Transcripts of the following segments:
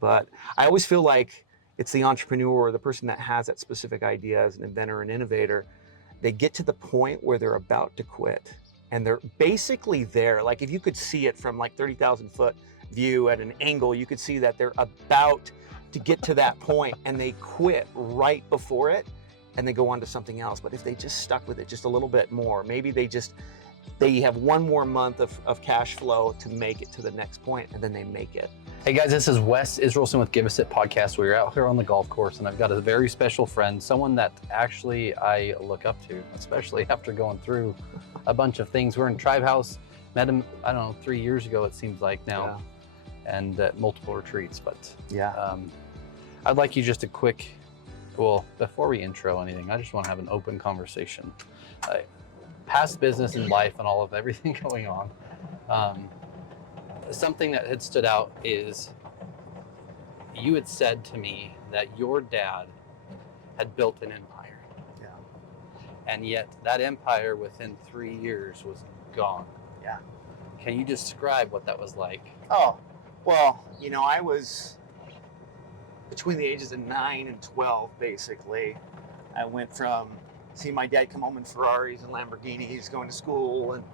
But I always feel like it's the entrepreneur or the person that has that specific idea as an inventor and innovator. They get to the point where they're about to quit, and they're basically there. Like if you could see it from like 30,000 foot view at an angle, you could see that they're about to get to that point and they quit right before it and they go on to something else. But if they just stuck with it just a little bit more, maybe they have one more month of cash flow to make it to the next point, and then they make it. Hey guys, this is Wes Israelson with Give a Sit Podcast. We're out here on the golf course, and I've got a very special friend, someone that actually I look up to, especially after going through a bunch of things. We're in Tribe House, met him, I don't know, 3 years ago it seems like now, and at multiple retreats. But I'd like you just a quick, well, before we intro anything, I just want to have an open conversation. Past business and life and all of everything going on. Something that had stood out is you had said to me that your dad had built an empire. Yeah. And yet that empire within 3 years was gone. Yeah. Can you describe what that was like? Oh, well, you know, I was between the ages of 9 and 12, basically. I went from seeing my dad come home in Ferraris and Lamborghinis, going to school and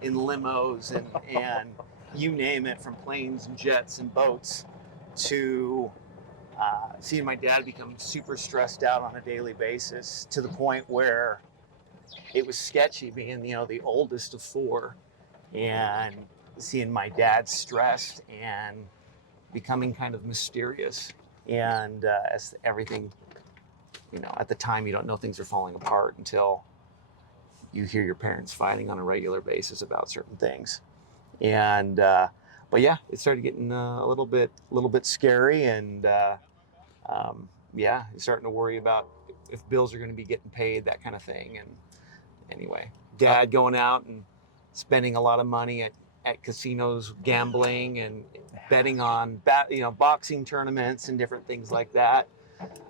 in limos and you name it, from planes and jets and boats, to seeing my dad become super stressed out on a daily basis, to the point where it was sketchy being, you know, the oldest of four and seeing my dad stressed and becoming kind of mysterious. And as everything, you know, at the time you don't know things are falling apart until you hear your parents fighting on a regular basis about certain things. And but yeah, it started getting a little bit scary, and you're starting to worry about if bills are going to be getting paid, that kind of thing. And anyway, dad going out and spending a lot of money at casinos, gambling and betting on boxing tournaments and different things like that,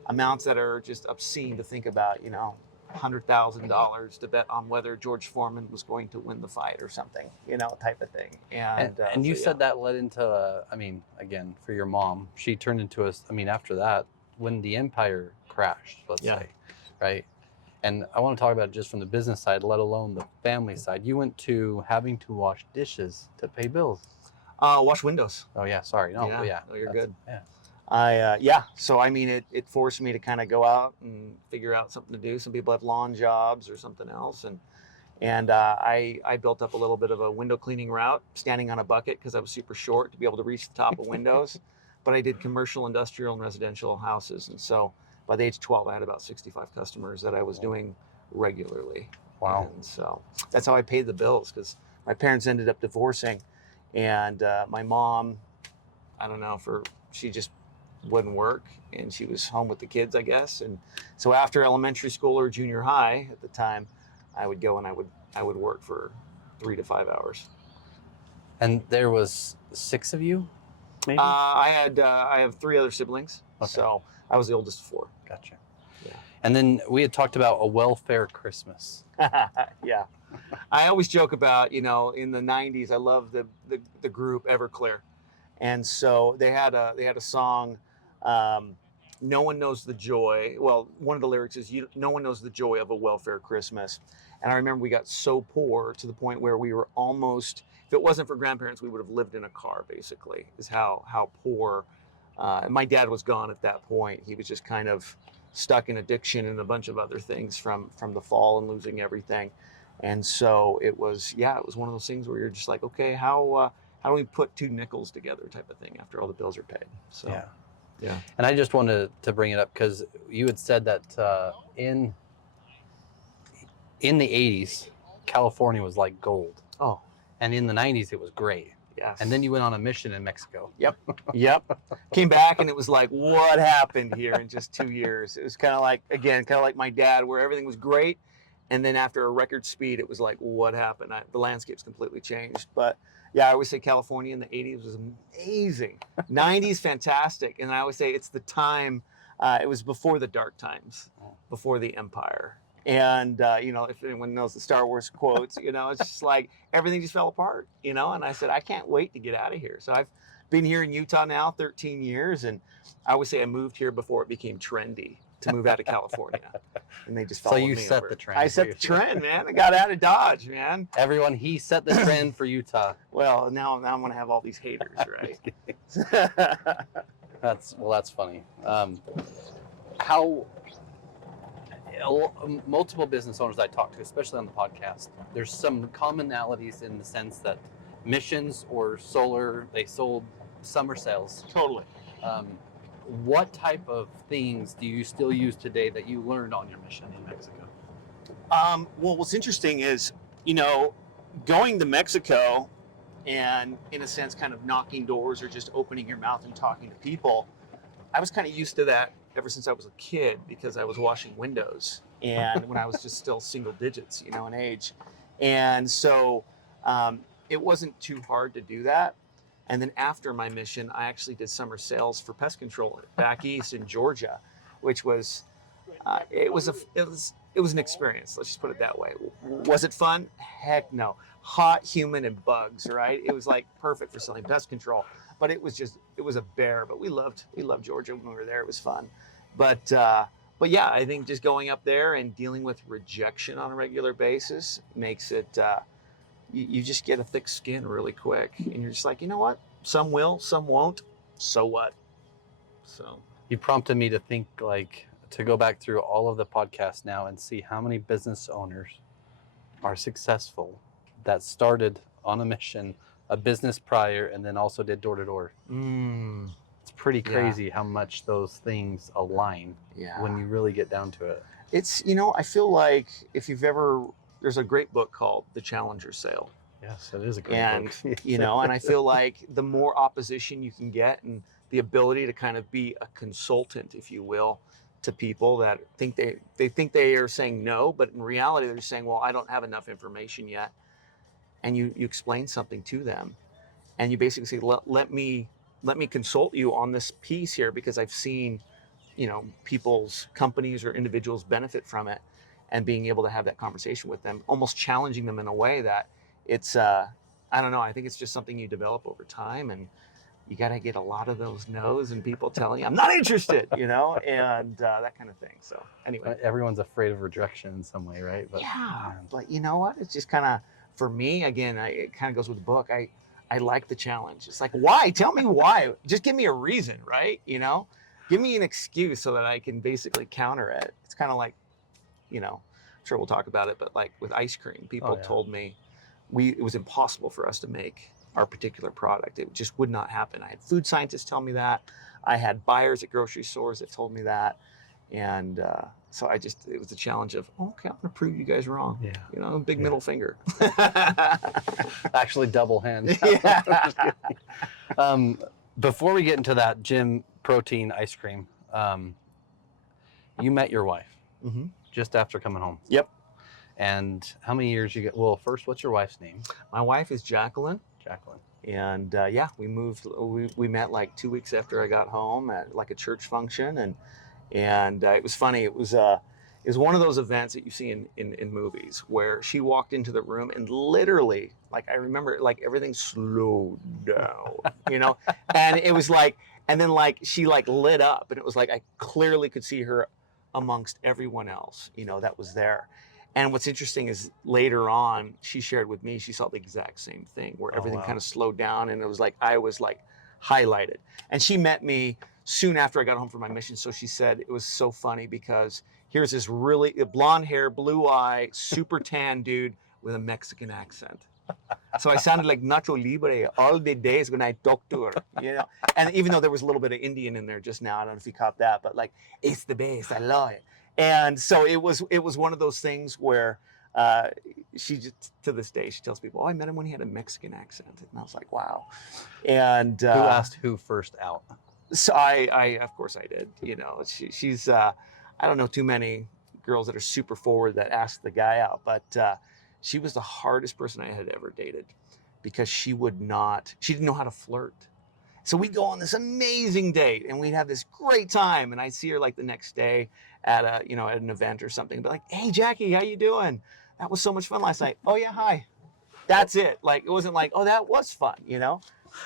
amounts that are just obscene to think about, you know. $100,000 to bet on whether George Foreman was going to win the fight or something, you know, type of thing. And you said that led into, I mean, again, for your mom, she turned into after that, when the empire crashed, let's say, right? And I want to talk about it just from the business side, let alone the family side. You went to having to wash dishes to pay bills. Wash windows. Oh yeah, sorry. No, No, you're good. Yeah. So I mean, it forced me to kind of go out and figure out something to do. Some people have lawn jobs or something else, and I built up a little bit of a window cleaning route, standing on a bucket because I was super short to be able to reach the top of windows. But I did commercial, industrial, and residential houses, and so by the age of 12, I had about 65 customers that I was doing regularly. Wow. And so that's how I paid the bills, because my parents ended up divorcing, and my mom, I don't know, she just wouldn't work, and she was home with the kids, I guess. And so after elementary school or junior high at the time, I would go and I would work for 3 to 5 hours. And there was 6 of you, maybe? I have 3 other siblings, so I was the oldest of 4. Gotcha. Yeah. And then we had talked about a welfare Christmas. Yeah. I always joke about, you know, in the 90s, I love the group Everclear. And so they had a song, no one knows the joy. Well, one of the lyrics is, no one knows the joy of a welfare Christmas. And I remember we got so poor to the point where we were almost, if it wasn't for grandparents, we would have lived in a car, basically, is how poor. My dad was gone at that point. He was just kind of stuck in addiction and a bunch of other things from the fall and losing everything. And so it was one of those things where you're just like, okay, how do we put 2 nickels together, type of thing, after all the bills are paid? So yeah. And I just wanted to bring it up because you had said that in the 80s, California was like gold. Oh. And in the 90s, it was gray. Yes. And then you went on a mission in Mexico. Yep. Came back and it was like, what happened here in just 2 years? It was kind of like my dad, where everything was great. And then after a record speed, it was like, what happened? The landscape's completely changed. But yeah, I always say California in the 80s was amazing. 90s, fantastic. And I always say it's the time, it was before the dark times, before the empire. And, if anyone knows the Star Wars quotes, it's just like everything just fell apart, and I said, I can't wait to get out of here. So I've been here in Utah now 13 years, and I always say I moved here before it became trendy to move out of California, and they just followed me. So you set over. the trend. I set the trend, man. I got out of Dodge, man. Everyone, he set the trend for Utah. Well, now I'm gonna have all these haters, right? That's funny. How multiple business owners I talk to, especially on the podcast, there's some commonalities in the sense that missions or solar, they sold summer sales. Totally. What type of things do you still use today that you learned on your mission in Mexico? Well, what's interesting is, you know, going to Mexico and, in a sense, kind of knocking doors or just opening your mouth and talking to people, I was kind of used to that ever since I was a kid because I was washing windows and when I was just still single digits, you know, in age. And so it wasn't too hard to do that. And then after my mission, I actually did summer sales for pest control back east in Georgia, which was, it was an experience. Let's just put it that way. Was it fun? Heck no. Hot, humid, and bugs, right? It was like perfect for selling pest control, but it was a bear. But we loved Georgia when we were there. It was fun, but yeah, I think just going up there and dealing with rejection on a regular basis makes it. You just get a thick skin really quick, and you're just like, you know what? Some will, some won't. So what? So You prompted me to think, like, to go back through all of the podcasts now and see how many business owners are successful that started on a mission, a business prior, and then also did door to door. It's pretty crazy how much those things align when you really get down to it. It's, you know, I feel like if you've ever, there's a great book called The Challenger Sale. Yes, it is a great book. You know, and I feel like the more opposition you can get and the ability to kind of be a consultant, if you will, to people that think they think they are saying no, but in reality they're saying, well, I don't have enough information yet. And you explain something to them and you basically say, let me consult you on this piece here because I've seen, you know, people's companies or individuals benefit from it, and being able to have that conversation with them, almost challenging them in a way that it's, I don't know, I think it's just something you develop over time, and you got to get a lot of those no's and people telling you, I'm not interested, you know, and that kind of thing. So anyway. Everyone's afraid of rejection in some way, right? But, yeah, but you know what? It's just kind of, for me, again, it kind of goes with the book. I like the challenge. It's like, why? Tell me why. Just give me a reason, right? You know, give me an excuse so that I can basically counter it. It's kind of like, you know, I'm sure we'll talk about it, but like with ice cream, people told me it was impossible for us to make our particular product. It just would not happen. I had food scientists tell me that. I had buyers at grocery stores that told me that. And so it was a challenge of, okay, I'm gonna prove you guys wrong. Yeah. You know, big middle finger. Actually double hand. Before we get into that Jim protein ice cream, you met your wife just after coming home. Yep. And how many years you get? Well, first, what's your wife's name? My wife is Jacqueline. Jacqueline. And yeah, we moved. We met like 2 weeks after I got home at like a church function, and it was funny. It was one of those events that you see in movies where she walked into the room and literally, like, I remember, like, everything slowed down, you know, and it was like, and then like she like lit up, and it was like I clearly could see her amongst everyone else, you know, that was there. And what's interesting is later on, she shared with me, she saw the exact same thing where everything kind of slowed down, and it was like, I was like highlighted. And she met me soon after I got home from my mission. So she said it was so funny because here's this really blonde hair, blue eye, super tan dude with a Mexican accent. So I sounded like Nacho Libre all the days when I talked to her, you know. And even though there was a little bit of Indian in there just now, I don't know if you caught that, but like, it's the best, I love it. And so it was one of those things where she just, to this day, she tells people, oh, I met him when he had a Mexican accent. And I was like, wow. And who asked who first out? So I of course I did, you know. She's I don't know too many girls that are super forward that ask the guy out, but she was the hardest person I had ever dated because she didn't know how to flirt. So we'd go on this amazing date and we'd have this great time, and I'd see her like the next day at an event or something, and be like, hey Jackie, how you doing? That was so much fun last night. Oh yeah, hi. That's it. Like, it wasn't like, oh, that was fun, you know?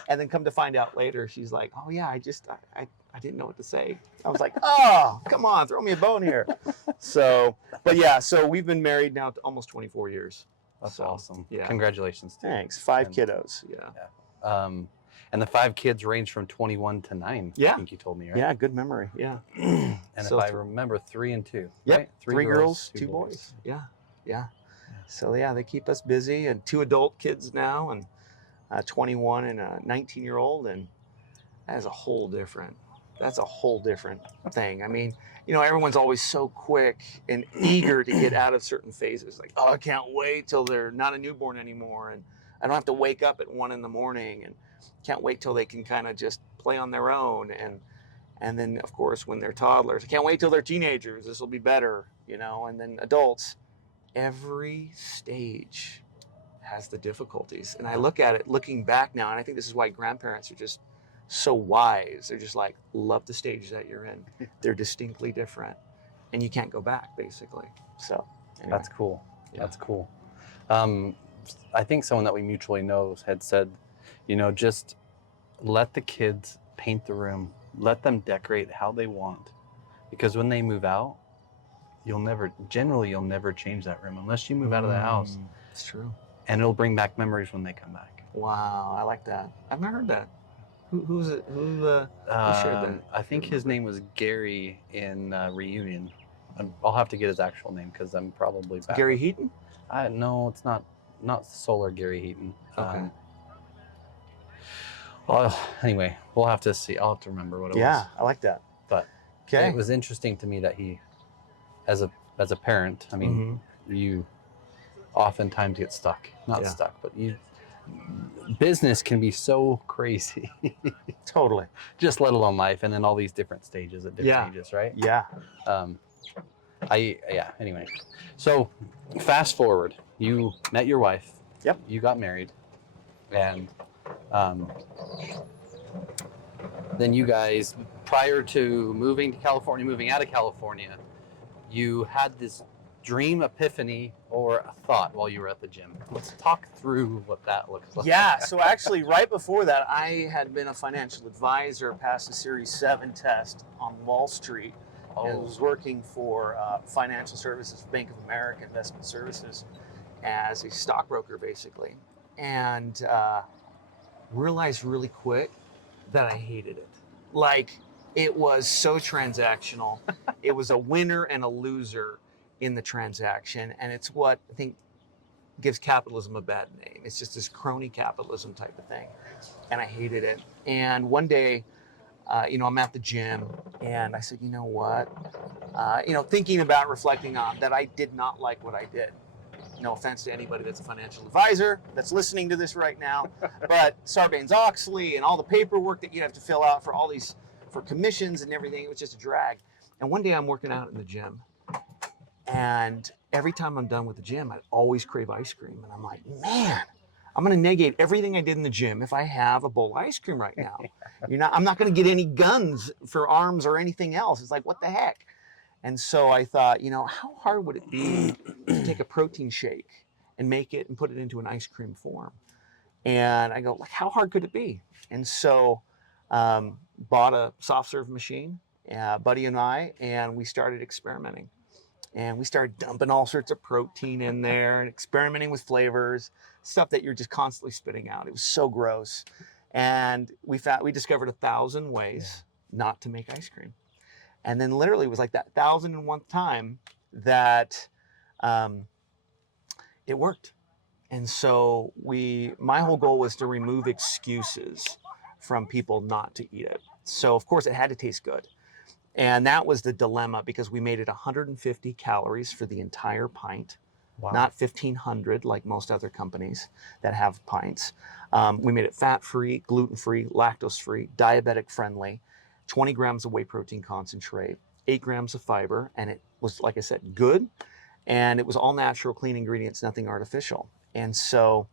And then come to find out later, she's like, oh yeah, I didn't know what to say. I was like, oh, come on, throw me a bone here. So, but yeah, so we've been married now almost 24 years. That's So, awesome. Yeah. Congratulations. Thanks. 5 And- kiddos. Yeah. And the 5 kids range from 21 to 9. Yeah. I think you told me, right? Yeah, good memory. Yeah. And So if I remember, 3 and 2. Yep. Right? 3 girls, 2 boys. Yeah. Yeah. So yeah, they keep us busy, and 2 adult kids now, and 21 and a 19-year-old, and that's a whole different thing. I mean, everyone's always so quick and eager to get out of certain phases. Like, oh, I can't wait till they're not a newborn anymore, and I don't have to wake up at 1 a.m, and can't wait till they can kind of just play on their own. And then, of course, when they're toddlers, I can't wait till they're teenagers. This will be better, and then adults. Every stage has the difficulties. And I look at it looking back now, and I think this is why grandparents are just so wise. They're just like, love the stage that you're in. They're distinctly different, and you can't go back, basically. So anyway. That's cool. Yeah. That's cool. I think someone that we mutually know had said, just let the kids paint the room. Let them decorate how they want. Because when they move out, you'll never change that room unless you move out of the house. It's true. And it'll bring back memories when they come back. Wow, I like that. I've not heard that. Who's it? Who shared that? I think his name was Gary in Reunion. I'll have to get his actual name because I'm probably back. Gary Heaton? No, it's not Solar Gary Heaton. Okay. Anyway, we'll have to see. I'll have to remember what it was. Yeah, I like that. But Okay. it was interesting to me that he, as a parent, I mean, you oftentimes get stuck. Not Yeah. stuck, but business can be so crazy. Totally. Just let alone life, and then all these different stages at different ages, right? Yeah. Anyway, so fast forward, you met your wife. Yep. You got married, and then you guys, prior to moving out of California, you had this dream epiphany or a thought while you were at the gym. Let's talk through what that looks like. Yeah, so actually right before that, I had been a financial advisor, passed a Series 7 test on Wall Street, and was working for financial services, Bank of America Investment Services, as a stockbroker, basically. And realized really quick that I hated it. Like, it was so transactional. It was a winner and a loser in the transaction, and it's what I think gives capitalism a bad name. It's just this crony capitalism type of thing, and I hated it. And one day, I'm at the gym, and I said, you know what? Thinking about reflecting on that, I did not like what I did. No offense to anybody that's a financial advisor that's listening to this right now, but Sarbanes-Oxley and all the paperwork that you have to fill out for all these, for commissions and everything, it was just a drag. And one day I'm working out in the gym, and every time I'm done with the gym, I always crave ice cream. And I'm like, man, I'm going to negate everything I did in the gym if I have a bowl of ice cream right now. I'm not going to get any guns for arms or anything else. It's like, what the heck? And so I thought, how hard would it be to take a protein shake and make it and put it into an ice cream form? And I go, like, how hard could it be? And so bought a soft serve machine, buddy and I, and we started experimenting. And we started dumping all sorts of protein in there and experimenting with flavors, stuff that you're just constantly spitting out. It was so gross. And we discovered 1,000 ways not to make ice cream. And then literally it was like that 1,001th time that it worked. And so my whole goal was to remove excuses from people not to eat it. So of course it had to taste good. And that was the dilemma, because we made it 150 calories for the entire pint, not 1,500 like most other companies that have pints. We made it fat-free, gluten-free, lactose-free, diabetic-friendly, 20 grams of whey protein concentrate, 8 grams of fiber, and it was, like I said, good. And it was all natural, clean ingredients, nothing artificial. And so,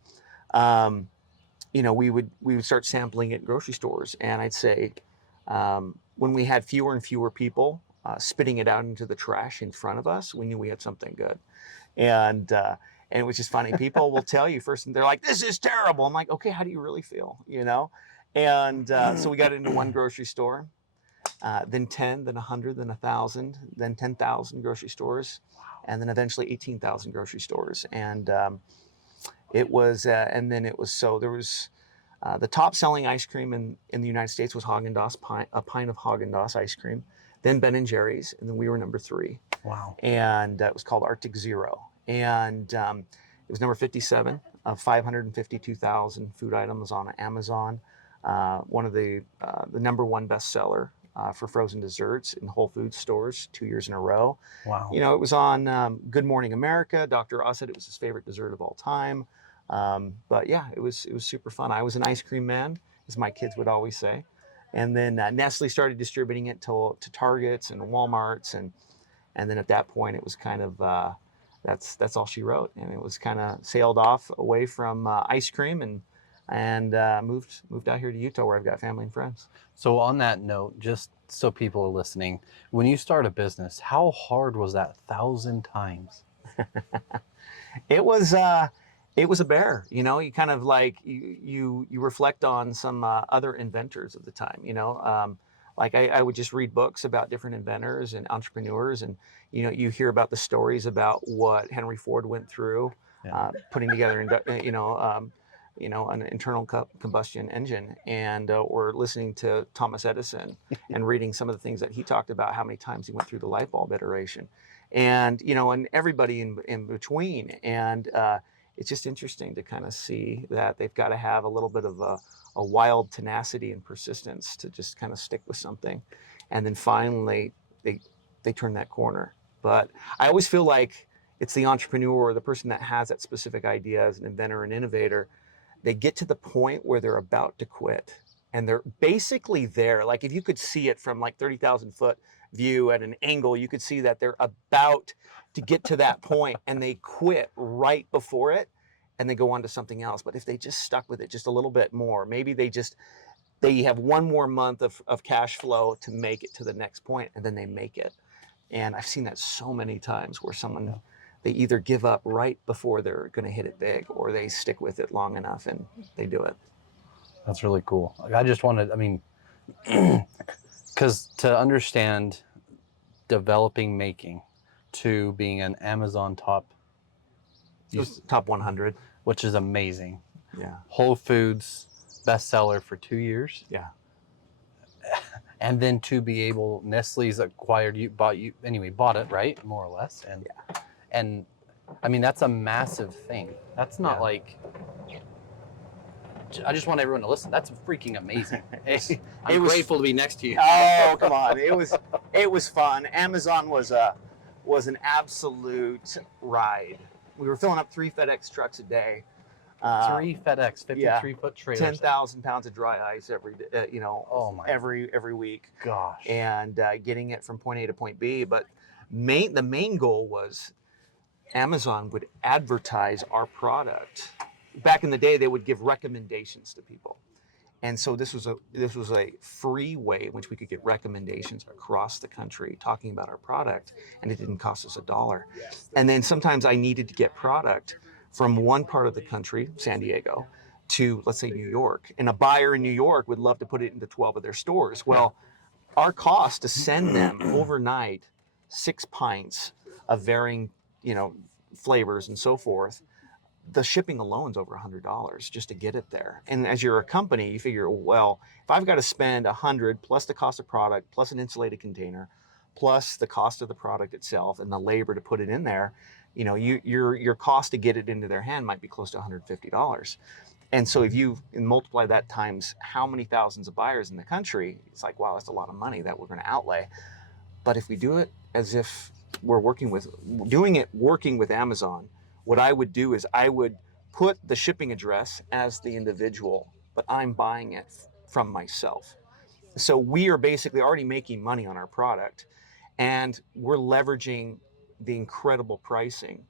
we would start sampling it at grocery stores, and I'd say, when we had fewer and fewer people spitting it out into the trash in front of us, we knew we had something good. And And it was just funny. People will tell you first, and they're like, "This is terrible." I'm like, "Okay, how do you really feel?" And so we got into one grocery store, then 10, then 100, then 1,000, then 10,000 grocery stores, and then eventually 18,000 grocery stores. And it was, and then it was so there was. The top selling ice cream in the United States was Haagen-Dazs, a pint of Haagen-Dazs ice cream, then Ben and Jerry's, and then we were number 3. Wow. And it was called Arctic Zero. And it was number 57 of 552,000 food items on Amazon. One of the number 1 bestseller for frozen desserts in Whole Foods stores 2 years in a row. Wow. It was on Good Morning America. Dr. Oz said it was his favorite dessert of all time. But yeah, it was super fun. I was an ice cream man, as my kids would always say. And then Nestle started distributing it to Targets and Walmarts, and then at that point it was kind of that's all she wrote, and it was kind of sailed off away from ice cream and moved out here to Utah, where I've got family and friends. So on that note, just so people are listening, when you start a business, how hard was that 1,000 times? It was a bear. You kind of like you reflect on some other inventors of the time. Like I would just read books about different inventors and entrepreneurs, and you hear about the stories about what Henry Ford went through, putting together an internal combustion engine, and or listening to Thomas Edison and reading some of the things that he talked about, how many times he went through the light bulb iteration, and and everybody in between. And it's just interesting to kind of see that they've got to have a little bit of a wild tenacity and persistence to just kind of stick with something, and then finally they turn that corner. But I always feel like it's the entrepreneur or the person that has that specific idea as an inventor and innovator. They get to the point where they're about to quit, and they're basically there. Like if you could see it from like 30,000 foot view at an angle, you could see that they're about to get to that point, and they quit right before it, and they go on to something else. But if they just stuck with it just a little bit more, maybe they have one more month of cash flow to make it to the next point, and then they make it. And I've seen that so many times where someone, they either give up right before they're going to hit it big, or they stick with it long enough and they do it. That's really cool. I just wanted, because to understand developing making to being an Amazon top 100, which is amazing. Yeah. Whole Foods bestseller for 2 years. Yeah. And then to be able, Nestle's acquired you, bought it, right? More or less. And and that's a massive thing. That's not like, I just want everyone to listen. That's freaking amazing. I'm grateful to be next to you. Oh, come on. It was fun. Amazon was an absolute ride. We were filling up 3 FedEx trucks a day. 3 FedEx 53-foot trailers. 10,000 pounds of dry ice every day, every week. Gosh. And getting it from point A to point B. But the main goal was Amazon would advertise our product. Back in the day, they would give recommendations to people. And so this was a free way in which we could get recommendations across the country talking about our product, and it didn't cost us $1. And then sometimes I needed to get product from one part of the country, San Diego, to, let's say, New York. And a buyer in New York would love to put it into 12 of their stores. Well, our cost to send them overnight 6 pints of varying, flavors and so forth, the shipping alone is over $100 just to get it there. And as you're a company, you figure, well, if I've got to spend $100 plus the cost of product, plus an insulated container, plus the cost of the product itself and the labor to put it in there, your cost to get it into their hand might be close to $150. And so if you multiply that times how many thousands of buyers in the country, it's like, wow, that's a lot of money that we're going to outlay. But if we do it as if we're working with Amazon, what I would do is I would put the shipping address as the individual, but I'm buying it from myself. So we are basically already making money on our product, and we're leveraging the incredible pricing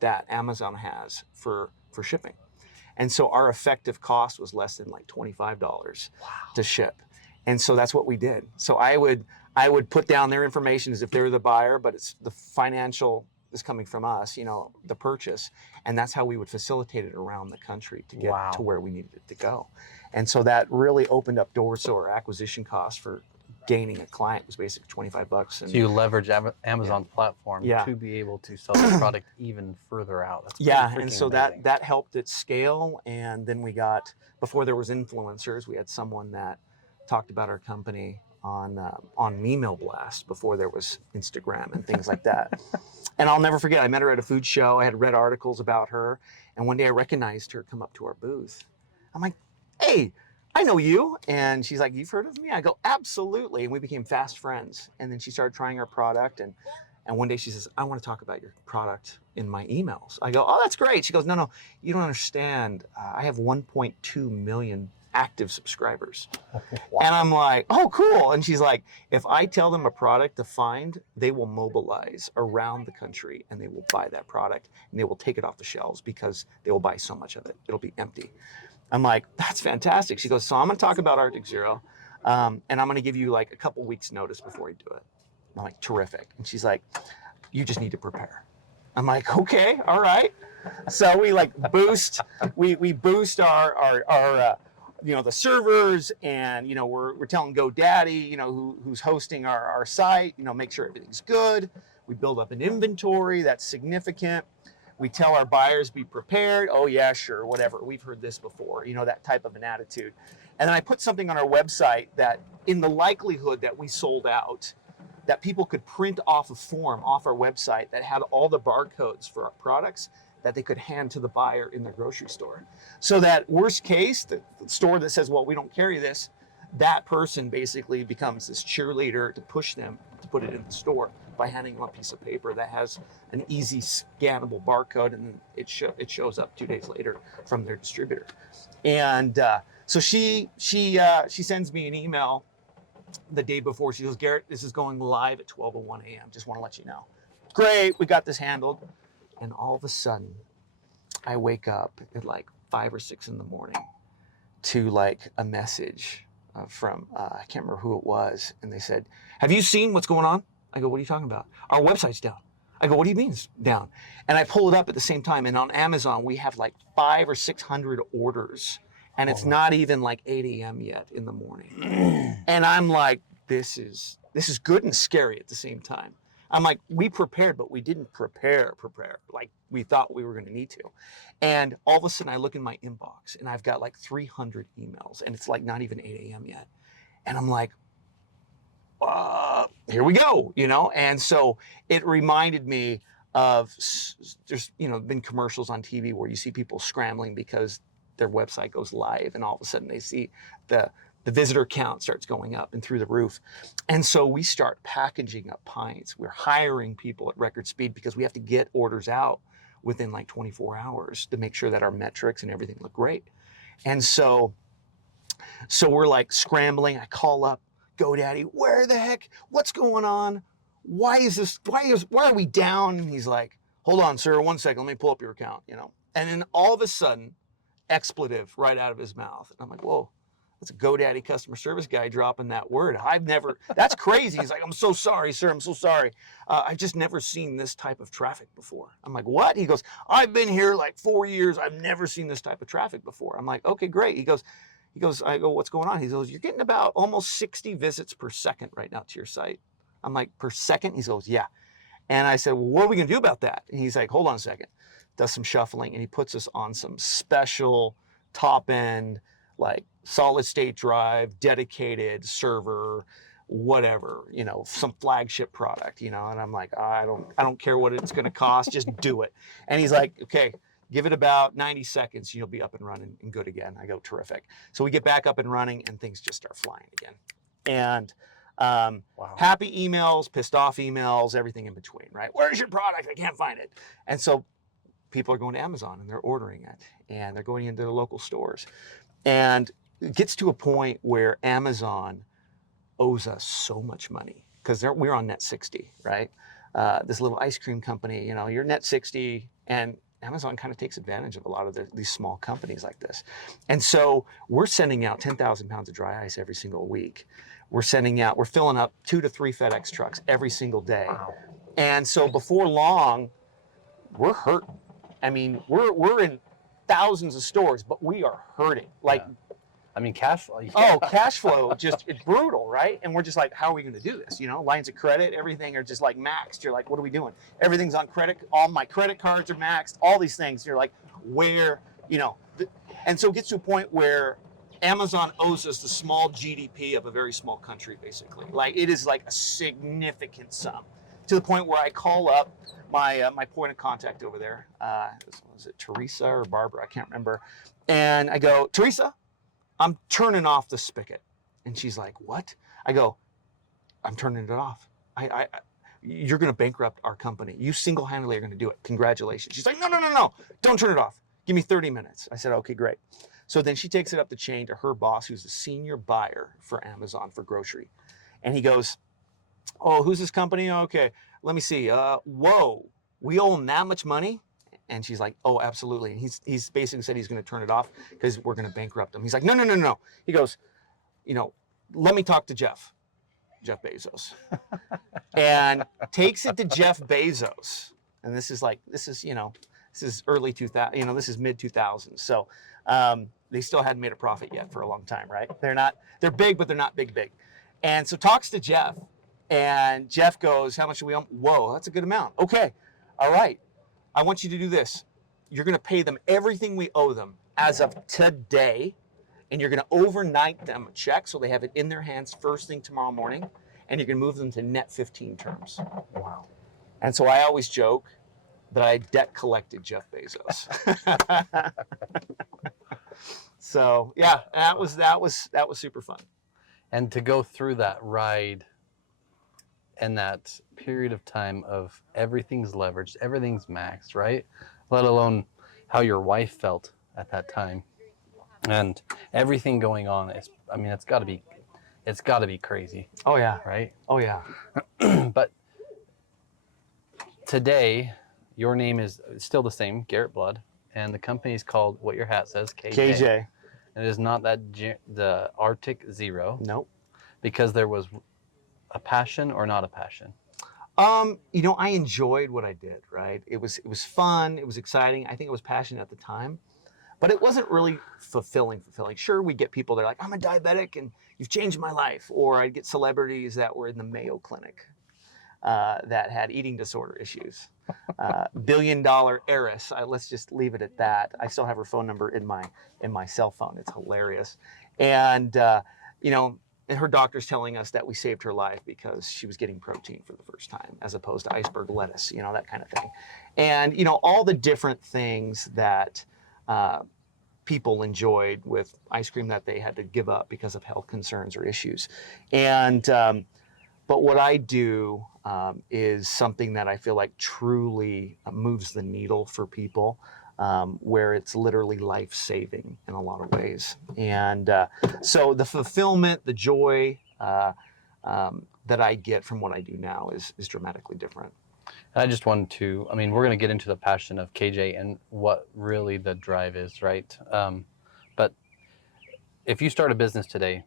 that Amazon has for shipping. And so our effective cost was less than like $25 to ship. And so that's what we did. So I would put down their information as if they're the buyer, but it's the financial is coming from us, you know, the purchase. And that's how we would facilitate it around the country to get Wow. to where we needed it to go. And so that really opened up doors. So our acquisition cost for gaining a client was basically $25. And So you leverage Amazon's platform Yeah. to be able to sell the product even further out. That's pretty yeah, freaking and so amazing. that helped it scale. And then we got, before there was influencers, we had someone that talked about our company on email blast before there was Instagram and things like that. And I'll never forget, I met her at a food show. I had read articles about her, and one day I recognized her come up to our booth. I'm like, hey, I know you. And she's like, you've heard of me? I go, absolutely. And we became fast friends. And then she started trying our product, and one day she says, I want to talk about your product in my emails. I go, oh, that's great. She goes, no, you don't understand. I have 1.2 million active subscribers. Wow. And I'm like, oh, cool. And she's like, if I tell them a product to find, they will mobilize around the country and they will buy that product and they will take it off the shelves because they will buy so much of it. It'll be empty. I'm like, that's fantastic. She goes, so I'm going to talk about Arctic Zero, and I'm going to give you like a couple weeks notice before you do it. I'm like, terrific. And she's like, you just need to prepare. I'm like, okay, all right. So we like boost, we boost our you know, the servers, and, you know, we're telling GoDaddy, you know, who's hosting our site, you know, make sure everything's good. We build up an inventory that's significant. We tell our buyers, be prepared. Oh yeah, sure, whatever. We've heard this before, you know, that type of an attitude. And then I put something on our website that in the likelihood that we sold out, that people could print off a form off our website that had all the barcodes for our products that they could hand to the buyer in their grocery store. So that worst case, the store that says, well, we don't carry this, that person basically becomes this cheerleader to push them to put it in the store by handing them a piece of paper that has an easy scannable barcode, and it shows up 2 days later from their distributor. And so she sends me an email the day before. She goes, Garrett, this is going live at 12:01 a.m. Just want to let you know. Great, we got this handled. And all of a sudden, I wake up at like 5 or 6 in the morning to like a message from, I can't remember who it was. And they said, have you seen what's going on? I go, what are you talking about? Our website's down. I go, what do you mean it's down? And I pull it up at the same time. And on Amazon, we have like 500 or 600 orders. And it's not even like 8 a.m. yet in the morning. And I'm like, this is good and scary at the same time. I'm like, we prepared, but we didn't prepare like we thought we were going to need to. And all of a sudden I look in my inbox and I've got like 300 emails, and it's like not even 8 a.m. yet. And I'm like, here we go, you know? And so it reminded me of, there's, you know, been commercials on TV where you see people scrambling because their website goes live, and all of a sudden they see the visitor count starts going up and through the roof. And so we start packaging up pints. We're hiring people at record speed because we have to get orders out within like 24 hours to make sure that our metrics and everything look great. And so we're like scrambling. I call up GoDaddy, where the heck, what's going on? Why are we down? And he's like, hold on, sir, 1 second, let me pull up your account, you know? And then all of a sudden, expletive right out of his mouth. And I'm like, whoa. That's a GoDaddy customer service guy dropping that word. That's crazy. He's like, I'm so sorry, sir. I'm so sorry. I've just never seen this type of traffic before. I'm like, what? He goes, I've been here like 4 years. I've never seen this type of traffic before. I'm like, okay, great. He goes, I go, what's going on? He goes, you're getting about almost 60 visits per second right now to your site. I'm like, per second? He goes, yeah. And I said, well, what are we going to do about that? And he's like, hold on a second. Does some shuffling, and he puts us on some special top end, like solid state drive, dedicated server, whatever, you know, some flagship product, you know. And I'm like, I don't care what it's going to cost, just do it. And he's like, okay, give it about 90 seconds, you'll be up and running and good again. I go, terrific. So we get back up and running, and things just start flying again. And wow. Happy emails, pissed off emails, everything in between, right? Where's your product? I can't find it. And so people are going to Amazon and they're ordering it, and they're going into their local stores. And it gets to a point where Amazon owes us so much money because we're on net 60, right? This little ice cream company, you know, you're net 60, and Amazon kind of takes advantage of a lot of these small companies like this. And so we're sending out 10,000 pounds of dry ice every single week. We're filling up 2 to 3 FedEx trucks every single day. Wow. And so before long, we're hurting. I mean, we're in thousands of stores, but we are hurting. Like, I mean, cash flow. oh, cash flow, just it's brutal, right? And we're just like, how are we going to do this? You know, lines of credit, everything are just like maxed. You're like, what are we doing? Everything's on credit. All my credit cards are maxed. All these things. You're like, where, you know, and so it gets to a point where Amazon owes us the small GDP of a very small country, basically. Like, it is like a significant sum, to the point where I call up my my point of contact over there. Was it Teresa or Barbara? I can't remember. And I go, Teresa, I'm turning off the spigot. And she's like, what? I go, I'm turning it off. You're going to bankrupt our company. You single-handedly are going to do it. Congratulations. She's like, no. Don't turn it off. Give me 30 minutes. I said, okay, great. So then she takes it up the chain to her boss, who's the senior buyer for Amazon for grocery. And he goes, oh, who's this company? Okay, let me see. Whoa, we owe him that much money? And she's like, oh, absolutely. And he's basically said he's going to turn it off because we're going to bankrupt him. He's like, no. He goes, you know, let me talk to Jeff Bezos. And takes it to Jeff Bezos. And this is early 2000, you know, this is mid 2000s. So they still hadn't made a profit yet for a long time, right? They're big, but they're not big. And so talks to Jeff, and Jeff goes, how much do we owe? Whoa, that's a good amount. Okay, all right. I want you to do this. You're going to pay them everything we owe them as of today, and you're going to overnight them a check so they have it in their hands first thing tomorrow morning, and you're going to move them to net 15 terms. Wow. And so I always joke that I debt collected Jeff Bezos. So yeah, that was super fun. And to go through that ride and that period of time of everything's leveraged, everything's maxed, right? Let alone how your wife felt at that time, and everything going on. I mean, it's got to be crazy. Oh yeah, right. Oh yeah. But today, your name is still the same, Garrett Blood, and the company is called what your hat says, Kajae. And it is not the Arctic Zero. Nope. Because there was a passion or not a passion? You know, I enjoyed what I did, right? It was fun, it was exciting. I think it was passionate at the time, but it wasn't really fulfilling. Sure, we get people that are like, I'm a diabetic and you've changed my life. Or I'd get celebrities that were in the Mayo Clinic that had eating disorder issues. Billion-dollar heiress. Let's just leave it at that. I still have her phone number in my cell phone. It's hilarious. And, you know, and her doctor's telling us that we saved her life because she was getting protein for the first time, as opposed to iceberg lettuce, you know, that kind of thing. And, you know, all the different things that people enjoyed with ice cream that they had to give up because of health concerns or issues. And, but what I do is something that I feel like truly moves the needle for people. Where it's literally life-saving in a lot of ways. And so the fulfillment, the joy that I get from what I do now is dramatically different. And I just wanted to, I mean, we're going to get into the passion of Kajae and what really the drive is, right? But if you start a business today,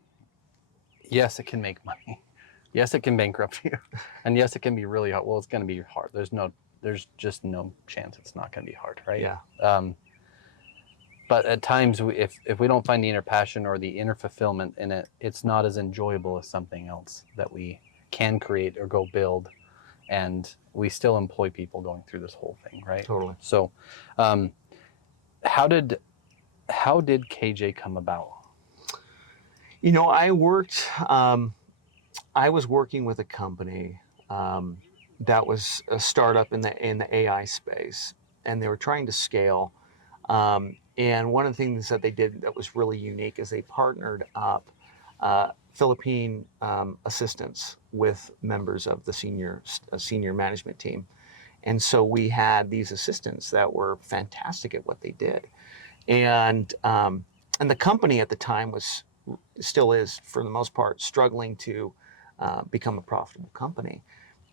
yes, it can make money. Yes, it can bankrupt you. And yes, it can be really hard. Well, it's going to be hard. There's just no chance it's not going to be hard, right? Yeah. But at times, if we don't find the inner passion or the inner fulfillment in it, it's not as enjoyable as something else that we can create or go build. And we still employ people going through this whole thing, right? Totally. So how did Kajae come about? You know, I was working with a company that was a startup in the AI space, and they were trying to scale. And one of the things that they did that was really unique is they partnered up Philippine assistants with members of the senior management team. And so we had these assistants that were fantastic at what they did. And the company at the time still is, for the most part, struggling to become a profitable company.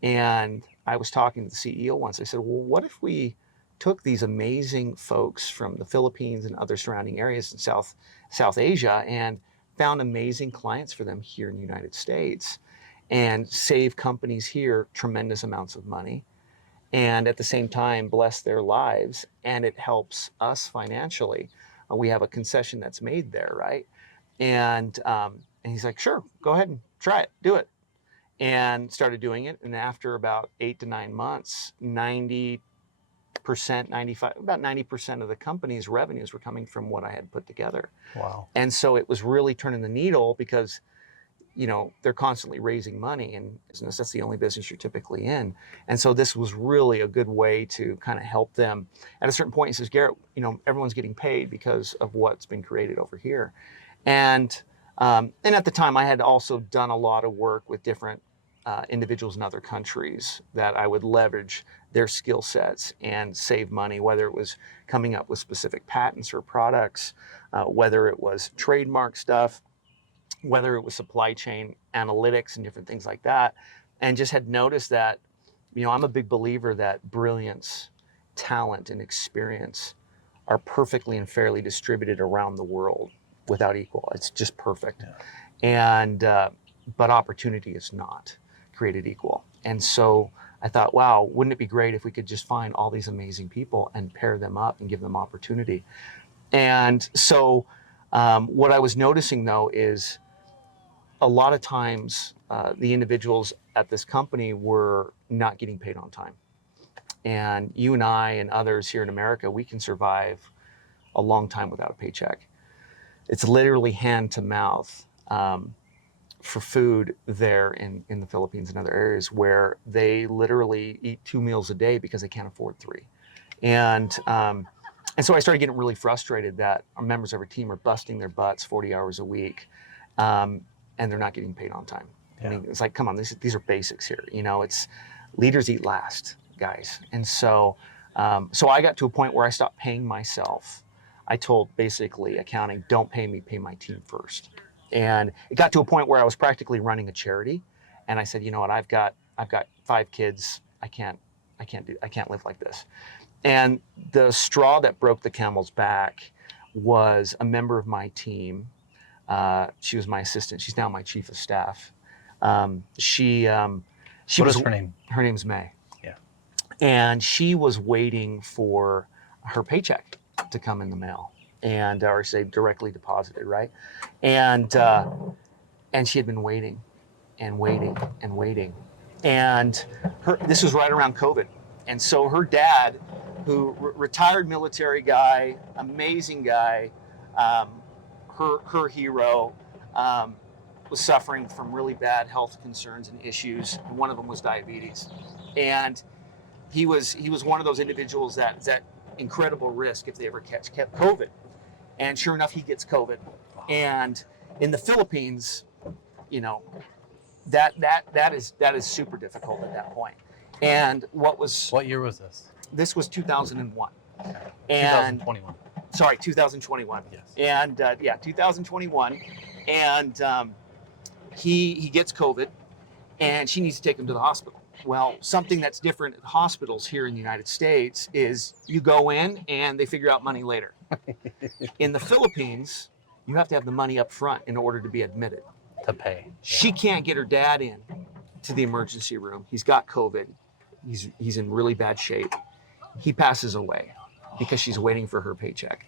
And I was talking to the CEO once. I said, well, what if we took these amazing folks from the Philippines and other surrounding areas in South Asia and found amazing clients for them here in the United States and save companies here tremendous amounts of money, and at the same time bless their lives, and it helps us financially. We have a concession that's made there, right? And he's like, sure, go ahead and try it, do it, and started doing it. And after about 8 to 9 months, 90% of the company's revenues were coming from what I had put together. Wow. And so it was really turning the needle, because they're constantly raising money in business. That's the only business you're typically in. And so this was really a good way to kind of help them. At a certain point, he says, Garrett, everyone's getting paid because of what's been created over here. And at the time, I had also done a lot of work with different individuals in other countries that I would leverage their skill sets and save money, whether it was coming up with specific patents or products, whether it was trademark stuff, whether it was supply chain analytics and different things like that. And just had noticed that, I'm a big believer that brilliance, talent, and experience are perfectly and fairly distributed around the world without equal. It's just perfect. Yeah. And, but opportunity is not created equal. And so I thought, wow, wouldn't it be great if we could just find all these amazing people and pair them up and give them opportunity? And so what I was noticing, though, is a lot of times the individuals at this company were not getting paid on time. And you and I and others here in America, we can survive a long time without a paycheck. It's literally hand to mouth for food there in the Philippines and other areas where they literally eat 2 meals a day because they can't afford 3. And so I started getting really frustrated that our members of our team are busting their butts 40 hours a week, and they're not getting paid on time. Yeah. I mean, it's like, come on, these are basics here. It's leaders eat last, guys. And so I got to a point where I stopped paying myself. I told basically accounting, don't pay me, pay my team first. And it got to a point where I was practically running a charity. And I said, you know what, I've got 5 kids. I can't live like this. And the straw that broke the camel's back was a member of my team. She was my assistant. She's now my chief of staff. She what was is her name? Her name's May. Yeah. And she was waiting for her paycheck to come in the mail, and or say directly deposited, right? And she had been waiting and waiting and waiting. And this was right around COVID. And so her dad, who retired military guy, amazing guy, her hero, was suffering from really bad health concerns and issues. And one of them was diabetes. And he was one of those individuals that's at incredible risk if they ever kept COVID. And sure enough, he gets COVID. And in the Philippines, that is super difficult at that point. And what year was this? This was 2001. Okay. And 2021. Sorry, 2021. Yes. And 2021. And he gets COVID, and she needs to take him to the hospital. Well, something that's different at hospitals here in the United States is you go in and they figure out money later. In the Philippines, you have to have the money up front in order to be admitted. To pay. She can't get her dad in to the emergency room. He's got COVID. He's in really bad shape. He passes away because she's waiting for her paycheck.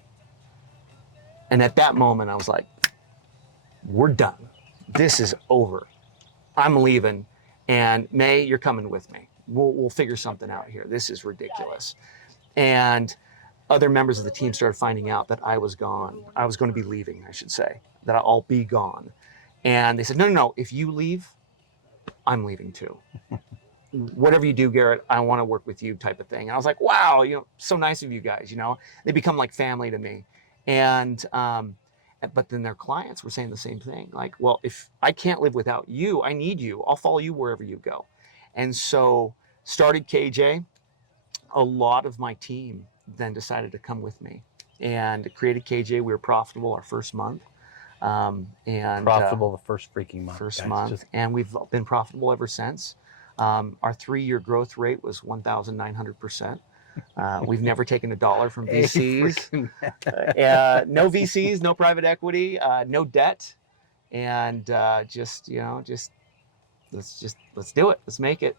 And at that moment, I was like, we're done. This is over. I'm leaving. And May, you're coming with me. We'll figure something out here. This is ridiculous. And other members of the team started finding out that I was gone. I was going to be leaving, I should say, that I'll be gone. And they said, no, if you leave, I'm leaving too. Whatever you do, Garrett, I want to work with you, type of thing. And I was like, wow, so nice of you guys, They become like family to me. And but then their clients were saying the same thing. Like, well, if I can't live without you, I need you. I'll follow you wherever you go. And so started Kajae. A lot of my team then decided to come with me and created Kajae. We were profitable our first month. And profitable the first freaking month. First month. And we've been profitable ever since. Our 3-year growth rate was 1,900%. We've never taken $1 from VCs. No VCs, no private equity, no debt, and let's do it. Let's make it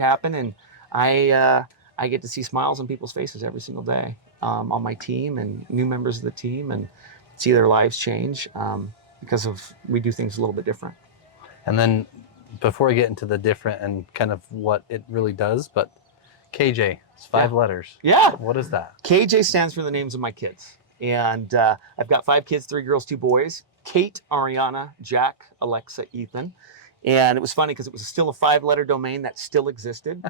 happen. And I get to see smiles on people's faces every single day on my team and new members of the team, and see their lives change because of we do things a little bit different. And then before we get into the different and kind of what it really does, but KJ, it's 5 letters. Yeah. What is that? KJ stands for the names of my kids. And I've got 5 kids, 3 girls, 2 boys. Kate, Ariana, Jack, Alexa, Ethan. And it was funny because it was still a 5-letter domain that still existed.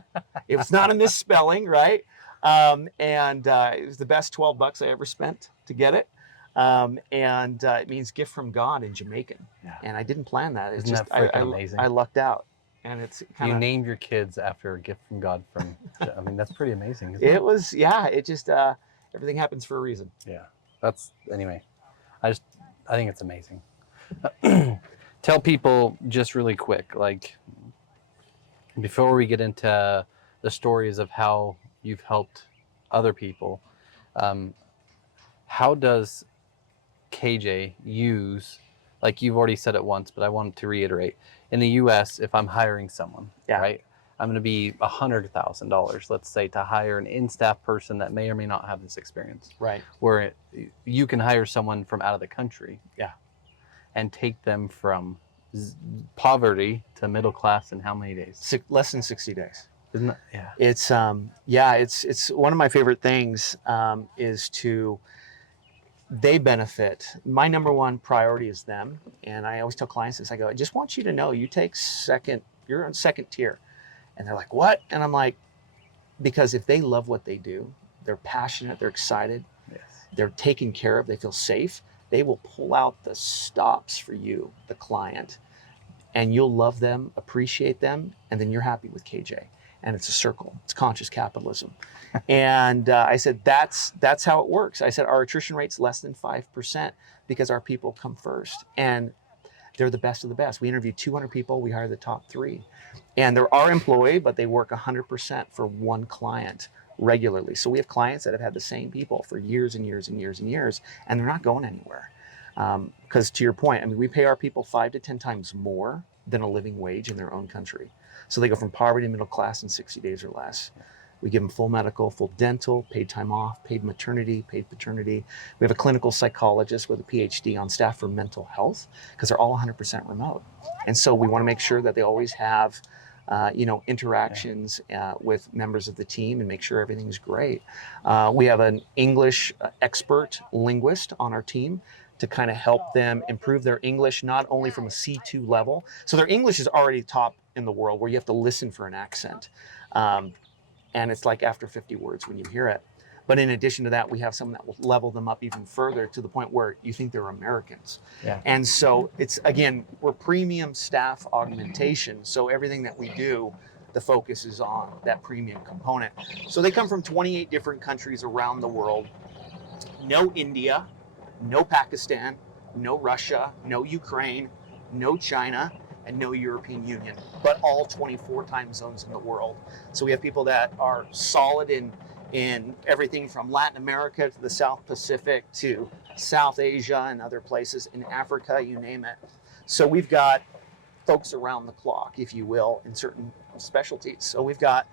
It was not a misspelling, right? It was the best $12 I ever spent to get it. It means gift from God in Jamaican. Yeah. And I didn't plan that. It's Isn't just that freaking amazing? I lucked out. And it's kind You of named your kids after a gift from God. I mean, that's pretty amazing. Isn't it? it was, yeah, it just everything happens for a reason. Yeah. Anyway, I think it's amazing. Tell people just really quick, like before we get into the stories of how you've helped other people, how does KJ use, like you've already said it once, but I wanted to reiterate, in the US, if I'm hiring someone, right, I'm going to be $100,000, let's say, to hire an in-staff person that may or may not have this experience. Right. Where you can hire someone from out of the country. Yeah. And take them from poverty to middle class in how many days? Less than 60 days. Isn't that? Yeah. It's one of my favorite things is to, they benefit. My number one priority is them. And I always tell clients this, I go, I just want you to know you take you're on second tier. And they're like, what? And I'm like, because if they love what they do, they're passionate, they're excited, they're taken care of, they feel safe, they will pull out the stops for you, the client, and you'll love them, appreciate them, and then you're happy with KJ. And it's a circle. It's conscious capitalism. And I said, that's how it works. I said, our attrition rate's less than 5% because our people come first. And they're the best of the best. We interview 200 people. We hire the top 3. And they're our employee, but they work 100% for one client regularly. So we have clients that have had the same people for years and years and years and years, and they're not going anywhere. Because to your point, I mean, we pay our people 5 to 10 times more than a living wage in their own country. So they go from poverty to middle class in 60 days or less. We give them full medical, full dental, paid time off, paid maternity, paid paternity. We have a clinical psychologist with a PhD on staff for mental health because they're all 100% remote. And so we want to make sure that they always have interactions with members of the team and make sure everything's great. We have an English expert linguist on our team to kind of help them improve their English, not only from a C2 level. So their English is already top in the world where you have to listen for an accent. And it's like after 50 words when you hear it. But in addition to that, we have someone that will level them up even further to the point where you think they're Americans. Yeah. And so it's, again, we're premium staff augmentation. So everything that we do, the focus is on that premium component. So they come from 28 different countries around the world. No India, no Pakistan, no Russia, no Ukraine, no China, and no European Union, but all 24 time zones in the world. So we have people that are solid in everything from Latin America to the South Pacific to South Asia and other places, in Africa, you name it. So we've got folks around the clock, if you will, in certain specialties. So we've got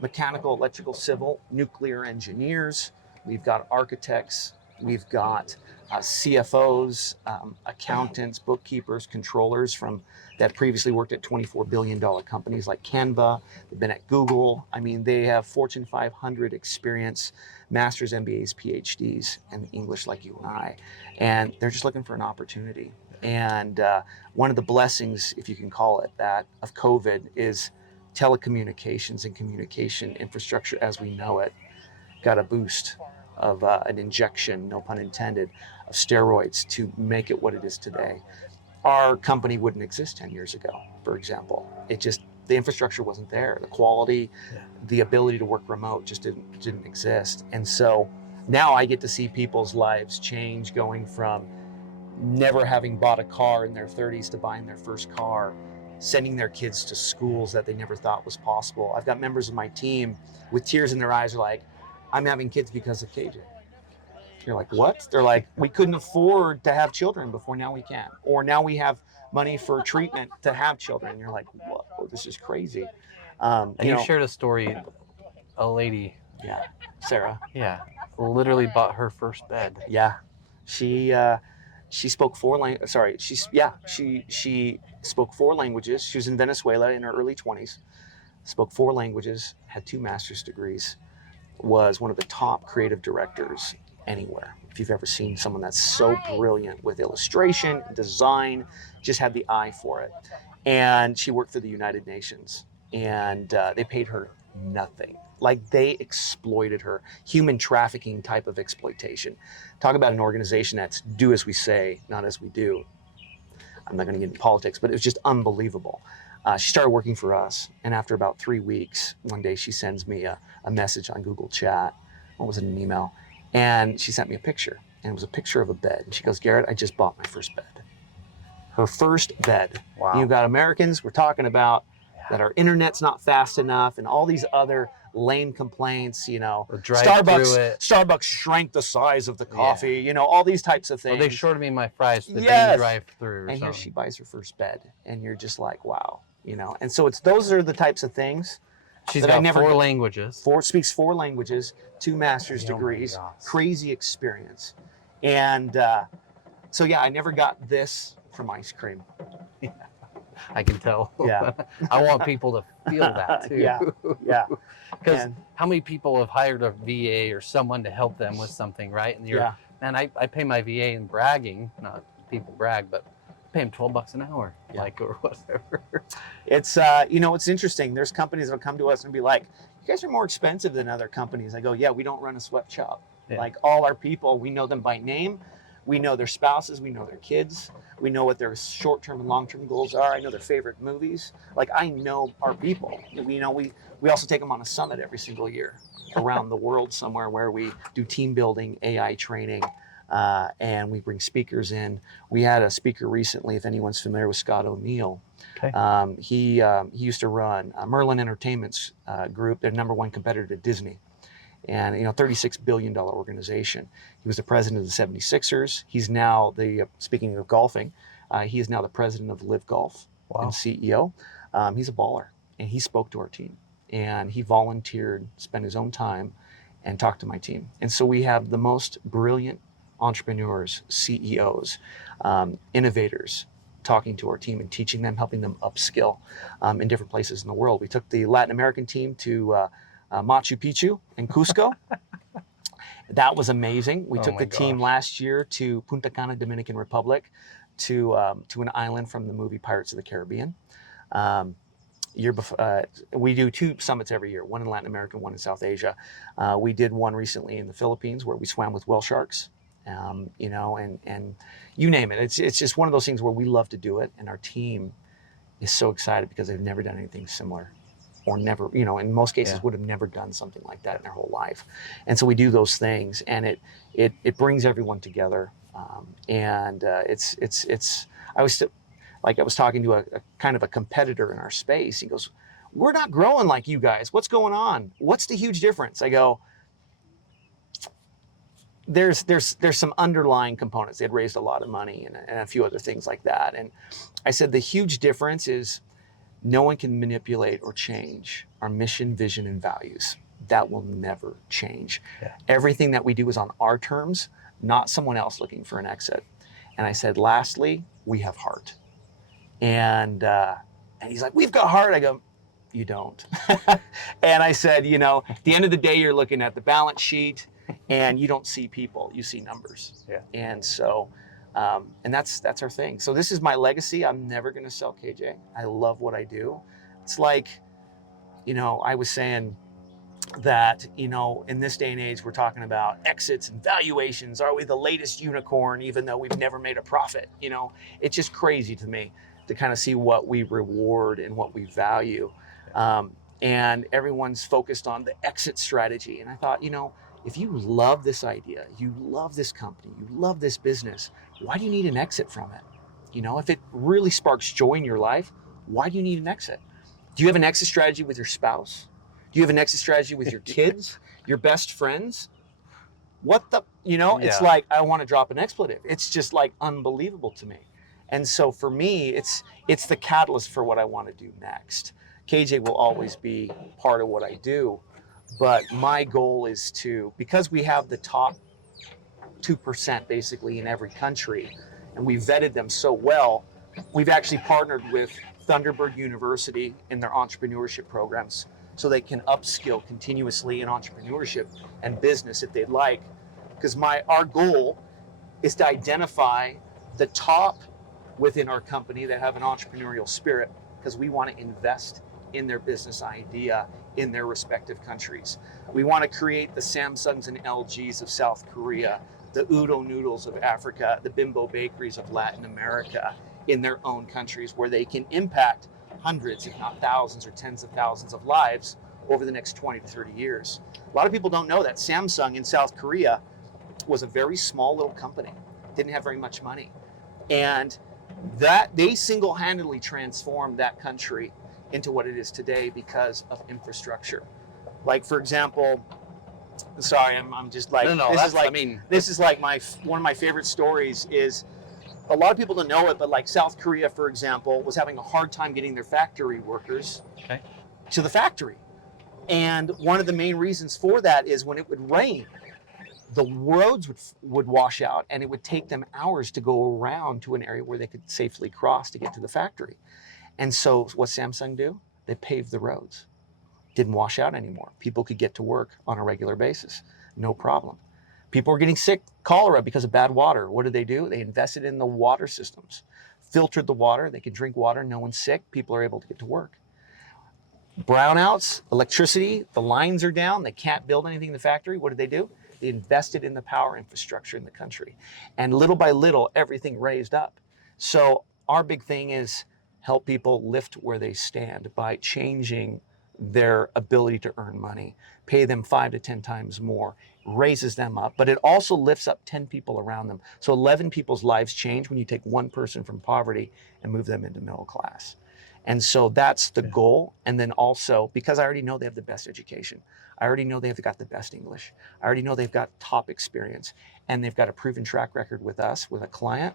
mechanical, electrical, civil, nuclear engineers, we've got architects, we've got CFOs, accountants, bookkeepers, controllers that previously worked at $24 billion companies like Canva. They've been at Google. I mean, they have Fortune 500 experience, masters, MBAs, PhDs, and English like you and I. And they're just looking for an opportunity. And one of the blessings, if you can call it that, of COVID is telecommunications and communication infrastructure as we know it got a boost of an injection, no pun intended, of steroids to make it what it is today. Our company wouldn't exist 10 years ago, for example. The infrastructure wasn't there. The quality, the ability to work remote just didn't exist. And so now I get to see people's lives change, going from never having bought a car in their 30s to buying their first car, sending their kids to schools that they never thought was possible. I've got members of my team with tears in their eyes are like, I'm having kids because of KJ. You're like, what? They're like, we couldn't afford to have children before, now we can. Or now we have money for treatment to have children. You're like, whoa, this is crazy. And you shared a story a lady. Yeah, Sarah. Yeah, literally bought her first bed. Yeah, she spoke four languages. Sorry, she spoke four languages. She was in Venezuela in her early 20s. Spoke four languages, had 2 master's degrees, was one of the top creative directors anywhere. If you've ever seen someone that's so brilliant with illustration, design, just had the eye for it. And she worked for the United Nations, and they paid her nothing. Like, they exploited her, human trafficking type of exploitation. Talk about an organization that's do as we say, not as we do. I'm not going to get into politics, but it was just unbelievable. She started working for us, and after about 3 weeks, one day she sends me a message on Google Chat. What was it, an email? And she sent me a picture, and it was a picture of a bed. And she goes, Garrett, I just bought my first bed. Her first bed. Wow. You've got Americans, we're talking about that our internet's not fast enough, and all these other lame complaints, Starbucks shrank the size of the coffee, all these types of things. Well, they shorted me my fries the day you drive through. And here she buys her first bed, and you're just like, wow, And so those are the types of things. She's got 4 languages. Speaks 4 languages, 2 master's degrees, crazy experience. And so, yeah, I never got this from ice cream. I can tell. Yeah. I want people to feel that too. Yeah. Because how many people have hired a VA or someone to help them with something, right? And man, I pay my VA in bragging, not people brag, but pay them $12 an hour, or whatever. It's, it's interesting. There's companies that'll come to us and be like, you guys are more expensive than other companies. I go, yeah, we don't run a sweatshop. Yeah. Like, all our people, we know them by name. We know their spouses. We know their kids. We know what their short-term and long-term goals are. I know their favorite movies. Like, I know our people. We also take them on a summit every single year around the world somewhere where we do team building, AI training, and we bring speakers in. We had a speaker recently, if anyone's familiar with Scott O'Neill. Okay. He used to run Merlin Entertainment's group, their #1 competitor to Disney. And, $36 billion organization. He was the president of the 76ers. He's now speaking of golfing, he is now the president of Live Golf and CEO. He's a baller, and he spoke to our team, and he volunteered, spent his own time, and talked to my team. And so we have the most brilliant entrepreneurs, CEOs, innovators, talking to our team and teaching them, helping them upskill in different places in the world. We took the Latin American team to Machu Picchu and Cusco. That was amazing. We took the team last year to Punta Cana, Dominican Republic, to an island from the movie Pirates of the Caribbean. We do 2 summits every year, one in Latin America, one in South Asia. We did one recently in the Philippines where we swam with whale sharks, and you name it. It's just one of those things where we love to do it, and our team is so excited because they've never done anything similar. Or never, in most cases would have never done something like that in their whole life. And so we do those things, and it brings everyone together. I was talking to a kind of a competitor in our space. He goes, we're not growing like you guys. What's going on? What's the huge difference? I go, there's some underlying components. They had raised a lot of money and a few other things like that. And I said, the huge difference is no one can manipulate or change our mission, vision, and values. That will never change. Yeah. Everything that we do is on our terms, not someone else looking for an exit. And I said, lastly, we have heart. And he's like, we've got heart. I go, you don't. And I said, at the end of the day, you're looking at the balance sheet and you don't see people, you see numbers. Yeah. And so, and that's our thing. So this is my legacy. I'm never going to sell Kajae. I love what I do. It's like, I was saying that, in this day and age, we're talking about exits and valuations. Are we the latest unicorn, even though we've never made a profit? It's just crazy to me to kind of see what we reward and what we value. And everyone's focused on the exit strategy. And I thought, if you love this idea, you love this company, you love this business, why do you need an exit from it? If it really sparks joy in your life, why do you need an exit? Do you have an exit strategy with your spouse? Do you have an exit strategy with your kids, your best friends? It's like, I want to drop an expletive. It's just like unbelievable to me. And so for me, it's the catalyst for what I want to do next. Kajae will always be part of what I do. But my goal is to, because we have the top 2% basically in every country, and we vetted them so well, we've actually partnered with Thunderbird University in their entrepreneurship programs so they can upskill continuously in entrepreneurship and business if they'd like. Because our goal is to identify the top within our company that have an entrepreneurial spirit, because we want to invest in their business idea in their respective countries. We want to create the Samsungs and LGs of South Korea, the Udo Noodles of Africa, the Bimbo Bakeries of Latin America in their own countries, where they can impact hundreds, if not thousands or tens of thousands of lives over the next 20 to 30 years. A lot of people don't know that Samsung in South Korea was a very small little company, didn't have very much money. And that they single-handedly transformed that country into what it is today because of infrastructure. Like, for example, sorry, I'm just like, No, this is like, I mean, this is like one of my favorite stories is, a lot of people don't know it, but like South Korea, for example, was having a hard time getting their factory workers to the factory. And one of the main reasons for that is when it would rain, the roads would wash out, and it would take them hours to go around to an area where they could safely cross to get to the factory. And so what Samsung do? They paved the roads. Didn't wash out anymore. People could get to work on a regular basis, no problem. People were getting sick, cholera, because of bad water. What did? They invested in the water systems, filtered the water. They could drink water, no one's sick. People are able to get to work. Brownouts, electricity, the lines are down. They can't build anything in the factory. What did they do? They invested in the power infrastructure in the country. And little by little, everything raised up. So our big thing is help people lift where they stand by changing their ability to earn money, pay them 5 to 10 times more, raises them up, but it also lifts up 10 people around them. So 11 people's lives change when you take one person from poverty and move them into middle class. And so that's the goal. And then also, because I already know they have the best education, I already know they've got the best English, I already know they've got top experience, and they've got a proven track record with us, with a client.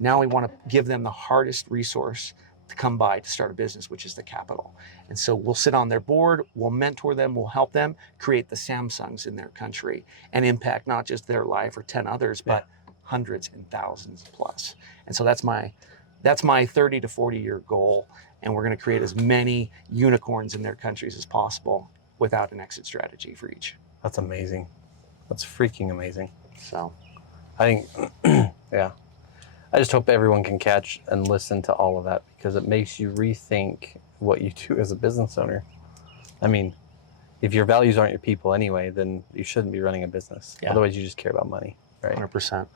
Now we want to give them the hardest resource to come by to start a business, which is the capital. And so we'll sit on their board, we'll mentor them, we'll help them create the Samsungs in their country and impact not just their life or 10 others, but hundreds and thousands plus. And so that's my 30 to 40 year goal. And we're going to create as many unicorns in their countries as possible without an exit strategy for each. That's amazing. That's freaking amazing. So I think, yeah. I just hope everyone can catch and listen to all of that, because it makes you rethink what you do as a business owner. I mean, if your values aren't your people anyway, then you shouldn't be running a business. Yeah. Otherwise, you just care about money, right? 100%.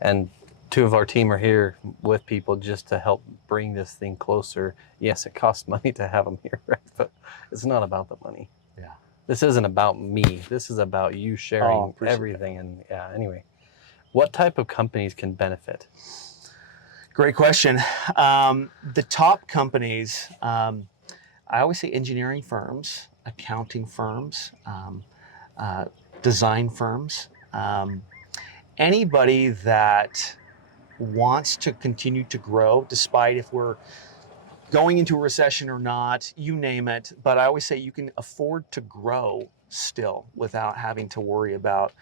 And two of our team are here with people just to help bring this thing closer. Yes, it costs money to have them here, right? But it's not about the money. Yeah. This isn't about me. This is about you sharing everything. And yeah, anyway. What type of companies can benefit? Great question. The top companies, I always say engineering firms, accounting firms, design firms, anybody that wants to continue to grow despite if we're going into a recession or not, you name it. But I always say you can afford to grow still without having to worry about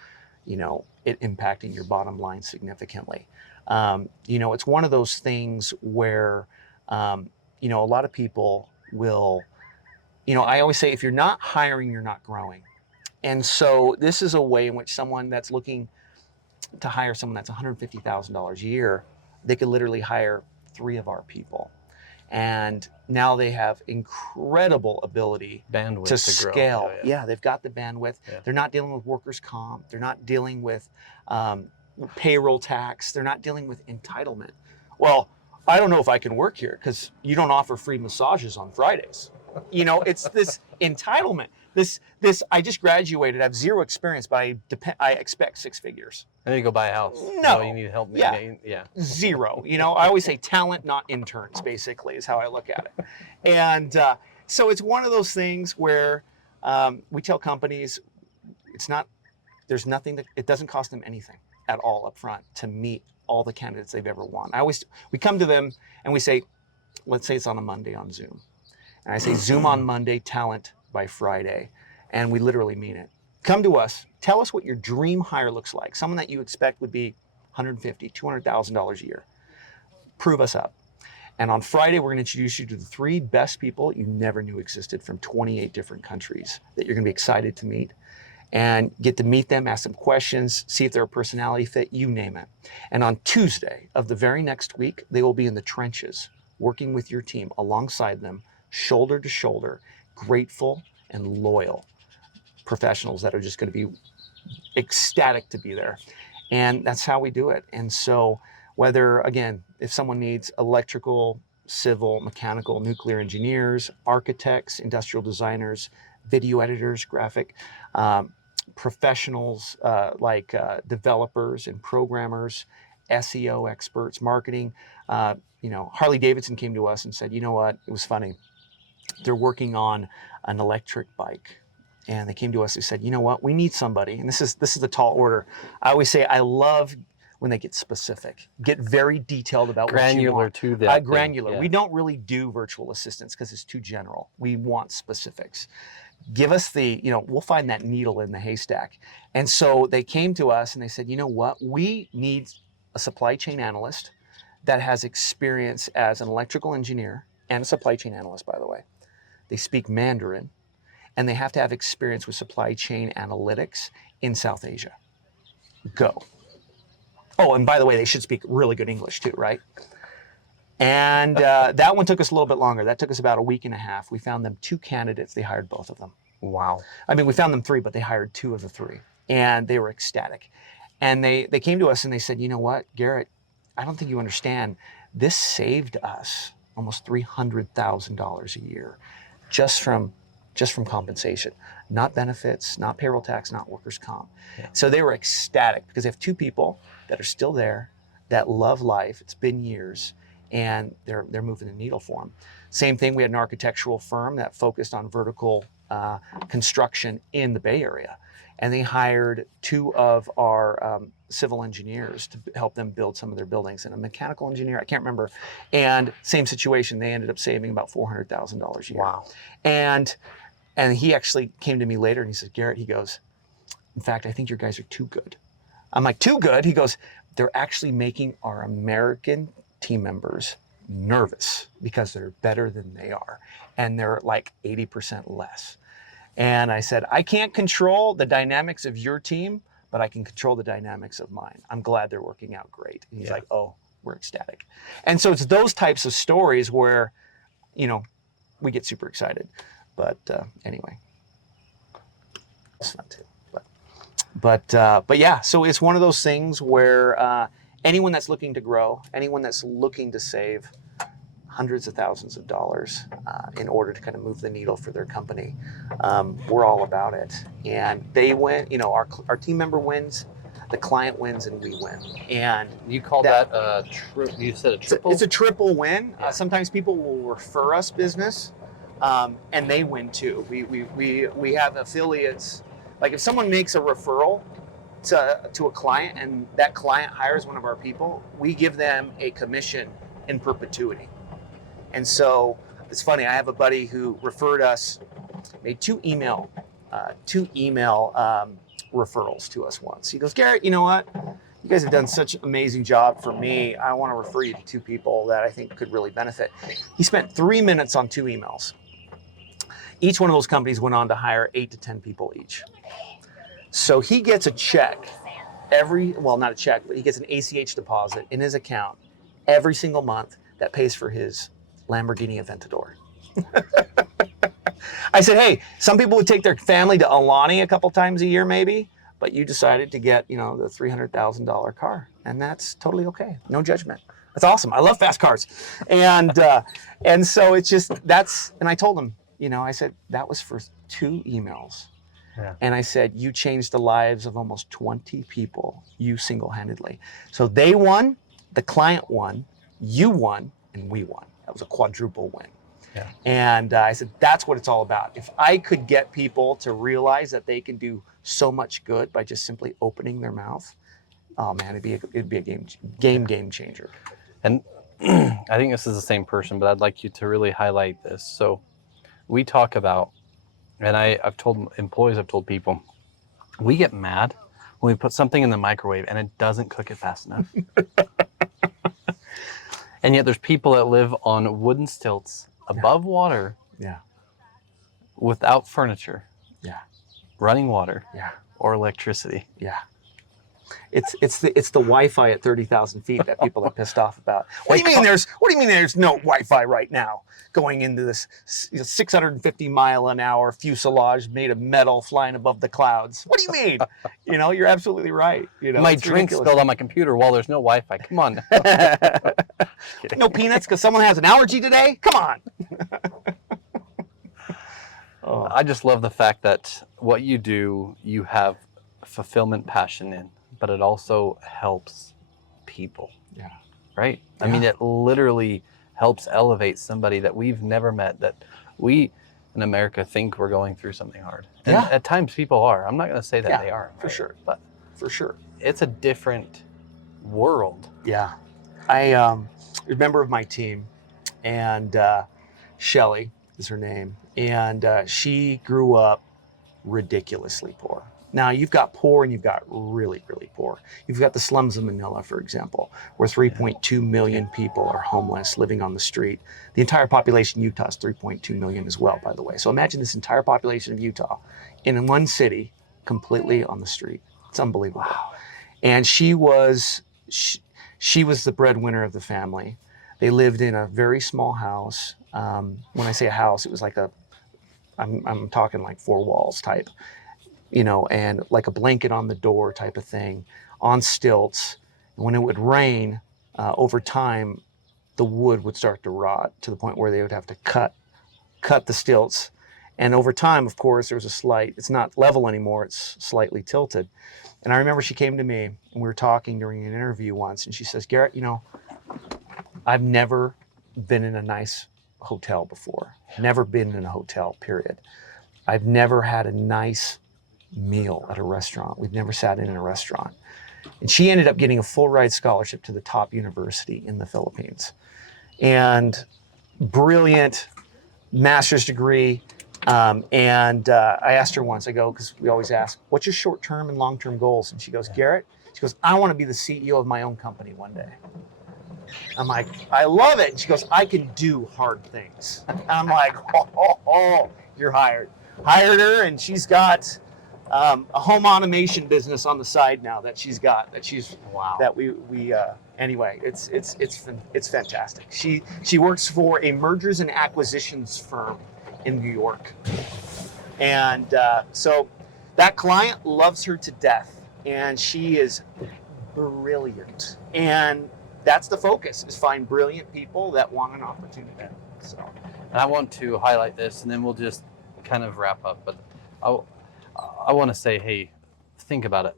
it impacting your bottom line significantly. It's one of those things where, a lot of people will, I always say if you're not hiring, you're not growing. And so this is a way in which someone that's looking to hire someone that's $150,000 a year, they could literally hire 3 of our people. And now they have incredible ability bandwidth to scale. Grow. Yeah, they've got the bandwidth. Yeah. They're not dealing with workers' comp. They're not dealing with payroll tax. They're not dealing with entitlement. Well, I don't know if I can work here because you don't offer free massages on Fridays. It's this entitlement. This. I just graduated. I have 0 experience, but I expect 6 figures. And then you go buy a house. No, so you need help. Yeah. 0. I always say talent, not interns. Basically, is how I look at it. And so it's one of those things where we tell companies there's nothing that it doesn't cost them anything at all up front to meet all the candidates they've ever won. We come to them and we say, let's say it's on a Monday on Zoom. And I say, Zoom on Monday, talent by Friday. And we literally mean it. Come to us. Tell us what your dream hire looks like. Someone that you expect would be $150,000, $200,000 a year. Prove us up. And on Friday, we're going to introduce you to the 3 best people you never knew existed from 28 different countries that you're going to be excited to meet. And get to meet them, ask them questions, see if they're a personality fit, you name it. And on Tuesday of the very next week, they will be in the trenches, working with your team alongside them, shoulder to shoulder, grateful and loyal professionals that are just going to be ecstatic to be there. And that's how we do it. And so whether, again, if someone needs electrical, civil, mechanical, nuclear engineers, architects, industrial designers, video editors, graphic professionals like developers and programmers, SEO experts, marketing. Harley Davidson came to us and said, you know what, it was funny. They're working on an electric bike. And they came to us, they said, you know what, we need somebody. And this is the tall order. I always say, I love when they get specific, get very detailed about granular what you want. to that. Granular. Yeah. We don't really do virtual assistants because it's too general. We want specifics. Give us we'll find that needle in the haystack. And so they came to us and they said, you know what, we need a supply chain analyst that has experience as an electrical engineer and a supply chain analyst, by the way. They speak Mandarin. And they have to have experience with supply chain analytics in South Asia. Go. Oh, and by the way, they should speak really good English too, right? And that one took us a little bit longer. That took us about a week and a half. We found them 2 candidates. They hired both of them. Wow. I mean, we found them 3, but they hired 2 of the 3. And they were ecstatic. And they came to us and they said, you know what, Garrett, I don't think you understand. This saved us almost $300,000 a year just from compensation, not benefits, not payroll tax, not workers' comp. Yeah. So they were ecstatic because they have 2 people that are still there, that love life. It's been years, and they're moving the needle for them. Same thing, we had an architectural firm that focused on vertical construction in the Bay Area. And they hired 2 of our civil engineers to help them build some of their buildings, and a mechanical engineer, I can't remember. And same situation, they ended up saving about $400,000 a year. Wow. And he actually came to me later and he said, Garrett, he goes, in fact, I think your guys are too good. I'm like, too good? He goes, they're actually making our American team members nervous because they're better than they are. And they're like 80% less. And I said, I can't control the dynamics of your team, but I can control the dynamics of mine. I'm glad they're working out great. And he's like, oh, we're ecstatic. And so it's those types of stories where, we get super excited. But anyway, it's fun too. But yeah, so it's one of those things where anyone that's looking to grow, anyone that's looking to save hundreds of thousands of dollars in order to kind of move the needle for their company, we're all about it. And they win, our team member wins, the client wins, and we win. And you call that you said a triple? It's a triple win. Yeah. Sometimes people will refer us business, and they win too. We have affiliates. Like if someone makes a referral to a client and that client hires one of our people, we give them a commission in perpetuity. And so it's funny, I have a buddy who referred us, made 2 email referrals to us once. He goes, Garrett, you know what? You guys have done such an amazing job for me. I want to refer you to 2 people that I think could really benefit. He spent 3 minutes on 2 emails. Each one of those companies went on to hire 8 to 10 people each. So he gets a check not a check, but he gets an ACH deposit in his account every single month that pays for his Lamborghini Aventador. I said, hey, some people would take their family to Alani a couple times a year maybe, but you decided to get, the $300,000 car, and that's totally okay. No judgment. That's awesome. I love fast cars. And so it's just, and I told him, I said, that was for 2 emails. Yeah. And I said, you changed the lives of almost 20 people, you single-handedly. So they won, the client won, you won, and we won. That was a quadruple win. Yeah. And I said, that's what it's all about. If I could get people to realize that they can do so much good by just simply opening their mouth, oh man, it'd be a game changer. And I think this is the same person, but I'd like you to really highlight this. So we talk about And I've told employees, I've told people, we get mad when we put something in the microwave and it doesn't cook it fast enough. And yet there's people that live on wooden stilts above water without furniture, running water, or electricity. It's the Wi-Fi at 30,000 feet that people are pissed off about. What do you mean there's no Wi-Fi right now going into this 650 mile an hour fuselage made of metal flying above the clouds? What do you mean? You're absolutely right. My drink spilled on my computer while there's no Wi-Fi. Come on. No peanuts because someone has an allergy today? Come on. I just love the fact that what you do, you have fulfillment, passion in, but it also helps people. Right? I mean, it literally helps elevate somebody that we've never met, that we in America think we're going through something hard. And at times people are. I'm not going to say that they aren't. For sure. But for sure. It's a different world. Yeah. I a member of my team, and Shelly is her name, and she grew up ridiculously poor. Now, you've got poor and you've got really, really poor. You've got the slums of Manila, for example, where 3.2 million people are homeless, living on the street. The entire population of Utah is 3.2 million as well, by the way. So imagine this entire population of Utah in one city, completely on the street. It's unbelievable. Wow. And she was the breadwinner of the family. They lived in a very small house. When I say a house, it was like I'm talking like 4 walls type. And like a blanket on the door type of thing, on stilts. And when it would rain, over time, the wood would start to rot to the point where they would have to cut the stilts. And over time, of course, it's not level anymore, it's slightly tilted. And I remember she came to me and we were talking during an interview once, and she says, Garrett, I've never been in a nice hotel before. Never been in a hotel, period. I've never had a nice meal at a restaurant. We've never sat in a restaurant. And she ended up getting a full ride scholarship to the top university in the Philippines. And brilliant master's degree. And I asked her once, I go, because we always ask, what's your short-term and long-term goals? And she goes, Garrett, she goes, I want to be the CEO of my own company one day. I'm like, I love it. And she goes, I can do hard things. And I'm like, you're hired. Hired her, and she's got a home automation business on the side now that she's got. Anyway, it's fantastic. She works for a mergers and acquisitions firm in New York, and so that client loves her to death, and she is brilliant. And that's the focus: is find brilliant people that want an opportunity. So, and I want to highlight this, and then we'll just kind of wrap up. But I want to say, hey, think about it.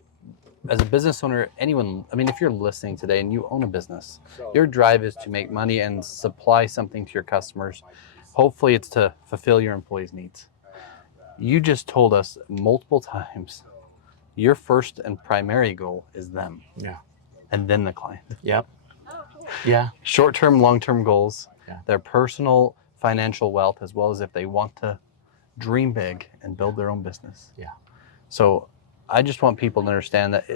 As a business owner, if you're listening today and you own a business, your drive is to make money and supply something to your customers. Hopefully it's to fulfill your employees' needs. You just told us multiple times, your first and primary goal is them. Yeah. And then the client. Yep. Yeah. Short-term, long-term goals, their personal financial wealth, as well as if they want to dream big and build their own business. Yeah. So I just want people to understand that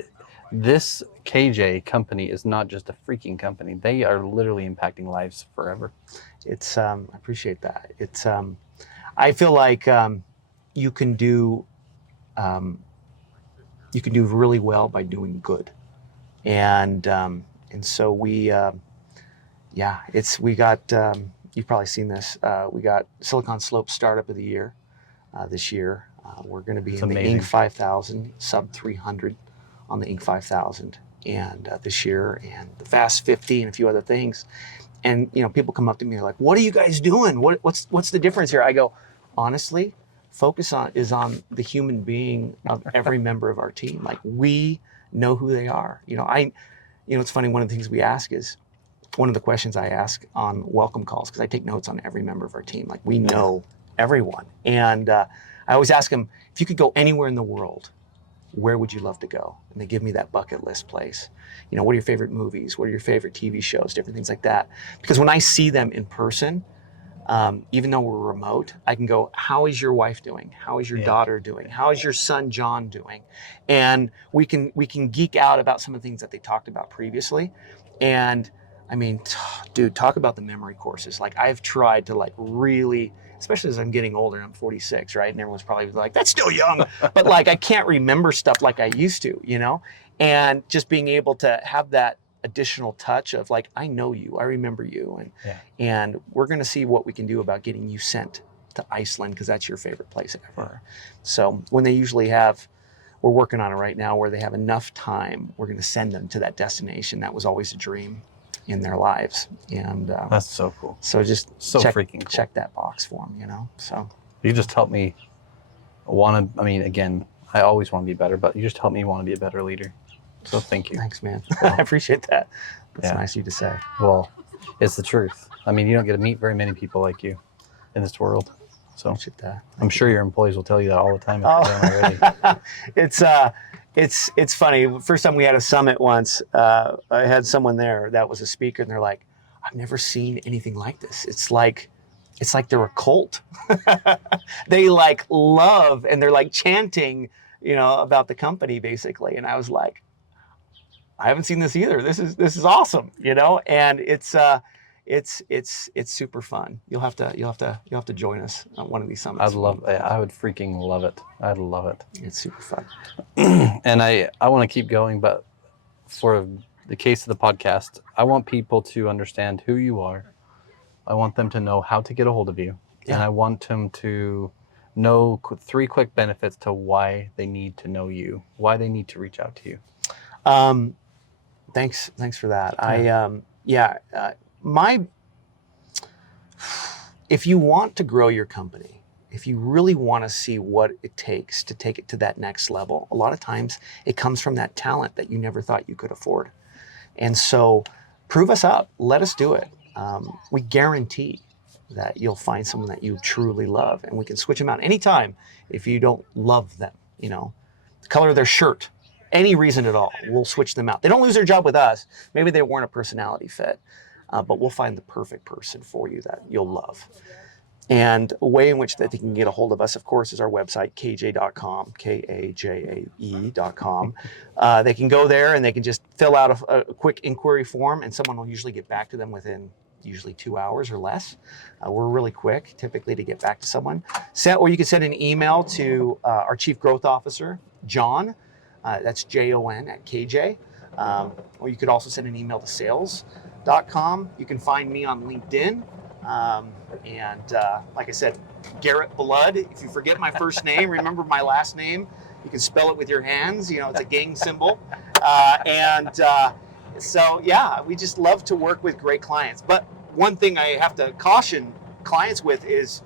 this Kajae company is not just a freaking company. They are literally impacting lives forever. It's I appreciate that. It's I feel like you can do really well by doing good, and so we got you've probably seen this. We got Silicon Slope Startup of the Year this year. We're going to be in the Inc. 5000, sub 300 on the Inc. 5000, and this year, and the Fast 50, and a few other things. And people come up to me, they're like, "What are you guys doing? What's the difference here?" I go, honestly, focus on the human being of every member of our team. Like, we know who they are. It's funny. One of the things we ask is, one of the questions I ask on welcome calls, because I take notes on every member of our team. Like, we know everyone. And I always ask them, if you could go anywhere in the world, where would you love to go? And they give me that bucket list place. What are your favorite movies? What are your favorite TV shows? Different things like that. Because when I see them in person, even though we're remote, I can go, how is your wife doing? How is your daughter doing? How is your son John doing? And we can geek out about some of the things that they talked about previously. And I mean, dude, talk about the memory courses. Like I've tried to like really, especially as I'm getting older, I'm 46, right? And everyone's probably like, that's still young. But like, I can't remember stuff like I used to, you know? And just being able to have that additional touch of like, I know you, I remember you. And we're going to see what we can do about getting you sent to Iceland, because that's your favorite place ever. So when they usually have, we're working on it right now, where they have enough time, we're going to send them to that destination. That was always a dream in their lives. And that's so cool. So just freaking cool. Check that box for them, you know? So you just helped me I mean, again, I always want to be better, but you just helped me want to be a better leader. So thank you. Thanks, man. I appreciate that. That's nice of you to say. Well, it's the truth. I mean, you don't get to meet very many people like you in this world. So I'm sure your employees will tell you that all the time if they don't already. It's funny. First time we had a summit once, I had someone there that was a speaker, and they're like, I've never seen anything like this. It's like they're a cult. They like love, and they're like chanting, you know, about the company basically. And I was like, I haven't seen this either. This is awesome, you know, and it's super fun. You'll have to join us on one of these summits. I would freaking love it. I'd love it. It's super fun. And I want to keep going, but for the case of the podcast, I want people to understand who you are. I want them to know how to get a hold of you, and I want them to know 3 quick benefits to why they need to know you, why they need to reach out to you. Thanks for that. If you want to grow your company, if you really want to see what it takes to take it to that next level, a lot of times it comes from that talent that you never thought you could afford. And so prove us up, let us do it. We guarantee that you'll find someone that you truly love, and we can switch them out anytime if you don't love them, you know, the color of their shirt, any reason at all, we'll switch them out. They don't lose their job with us. Maybe they weren't a personality fit, but we'll find the perfect person for you that you'll love. And a way in which that they can get a hold of us, of course, is our website, kajae.com, Kajae.com. They can go there and they can just fill out a quick inquiry form, and someone will usually get back to them within usually 2 hours or less. We're really quick, typically, to get back to someone. Or you can send an email to our Chief Growth Officer, John. That's Jon at Kajae. Or you could also send an email to sales.com. You can find me on LinkedIn. Like I said, Garrett Blood. If you forget my first name, remember my last name. You can spell it with your hands. You know, it's a gang symbol. So we just love to work with great clients. But one thing I have to caution clients with is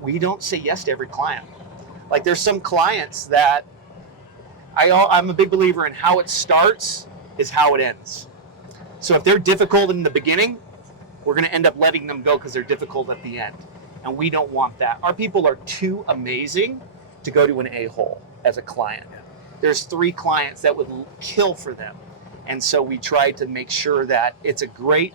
we don't say yes to every client. Like there's some clients that I'm a big believer in how it starts is how it ends. So if they're difficult in the beginning, we're going to end up letting them go because they're difficult at the end. And we don't want that. Our people are too amazing to go to an a-hole as a client. There's 3 clients that would kill for them. And so we try to make sure that it's a great,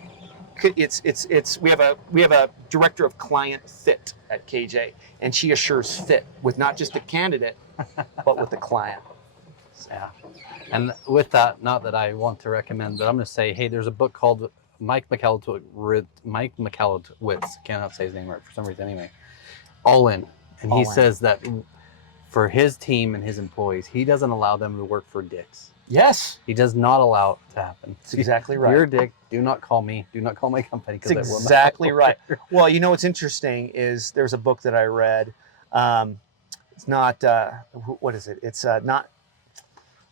we have a director of client fit at Kajae, and she assures fit with not just the candidate, but with the client. Yeah. And with that, not that I want to recommend, but I'm going to say, hey, there's a book called Mike Michalowicz, cannot say his name right for some reason anyway, All In. And he says that for his team and his employees, he doesn't allow them to work for dicks. Yes. He does not allow it to happen. That's exactly right. You're a dick. Do not call me. Do not call my company. That's exactly right. Well, you know what's interesting is there's a book that I read. It's not, what is it? It's not,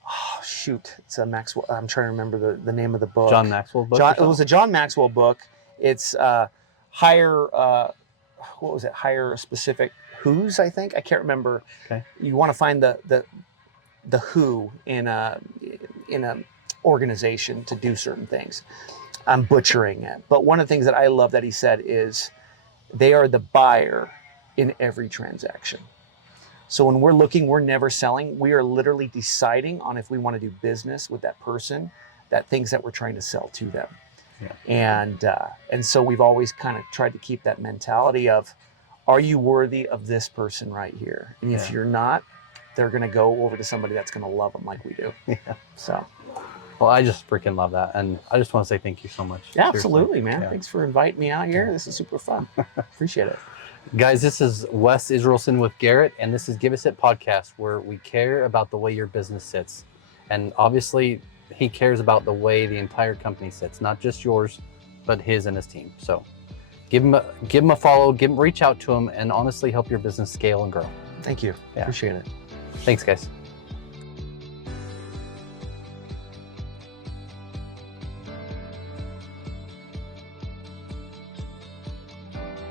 oh, shoot. It's a Maxwell. I'm trying to remember the name of the book. John Maxwell book? It was a John Maxwell book. It's higher, what was it? Higher specific who's, I think. I can't remember. Okay. You want to find the who in a organization to do certain things. I'm butchering it. But one of the things that I love that he said is they are the buyer in every transaction. So when we're looking, we're never selling. We are literally deciding on if we want to do business with that person, that things that we're trying to sell to them. And so we've always kind of tried to keep that mentality of, are you worthy of this person right here? And if you're not, they're going to go over to somebody that's going to love them like we do. So. Well, I just freaking love that. And I just want to say thank you so much. Yeah, absolutely, Seriously. man. Thanks for inviting me out here. This is super fun. Appreciate it. Guys, this is Wes Israelson with Garrett, and this is Give Us It Podcast, where we care about the way your business sits. And obviously, he cares about the way the entire company sits, not just yours, but his and his team. So give him a follow, reach out to him, and honestly help your business scale and grow. Thank you. Appreciate it. Thanks, guys.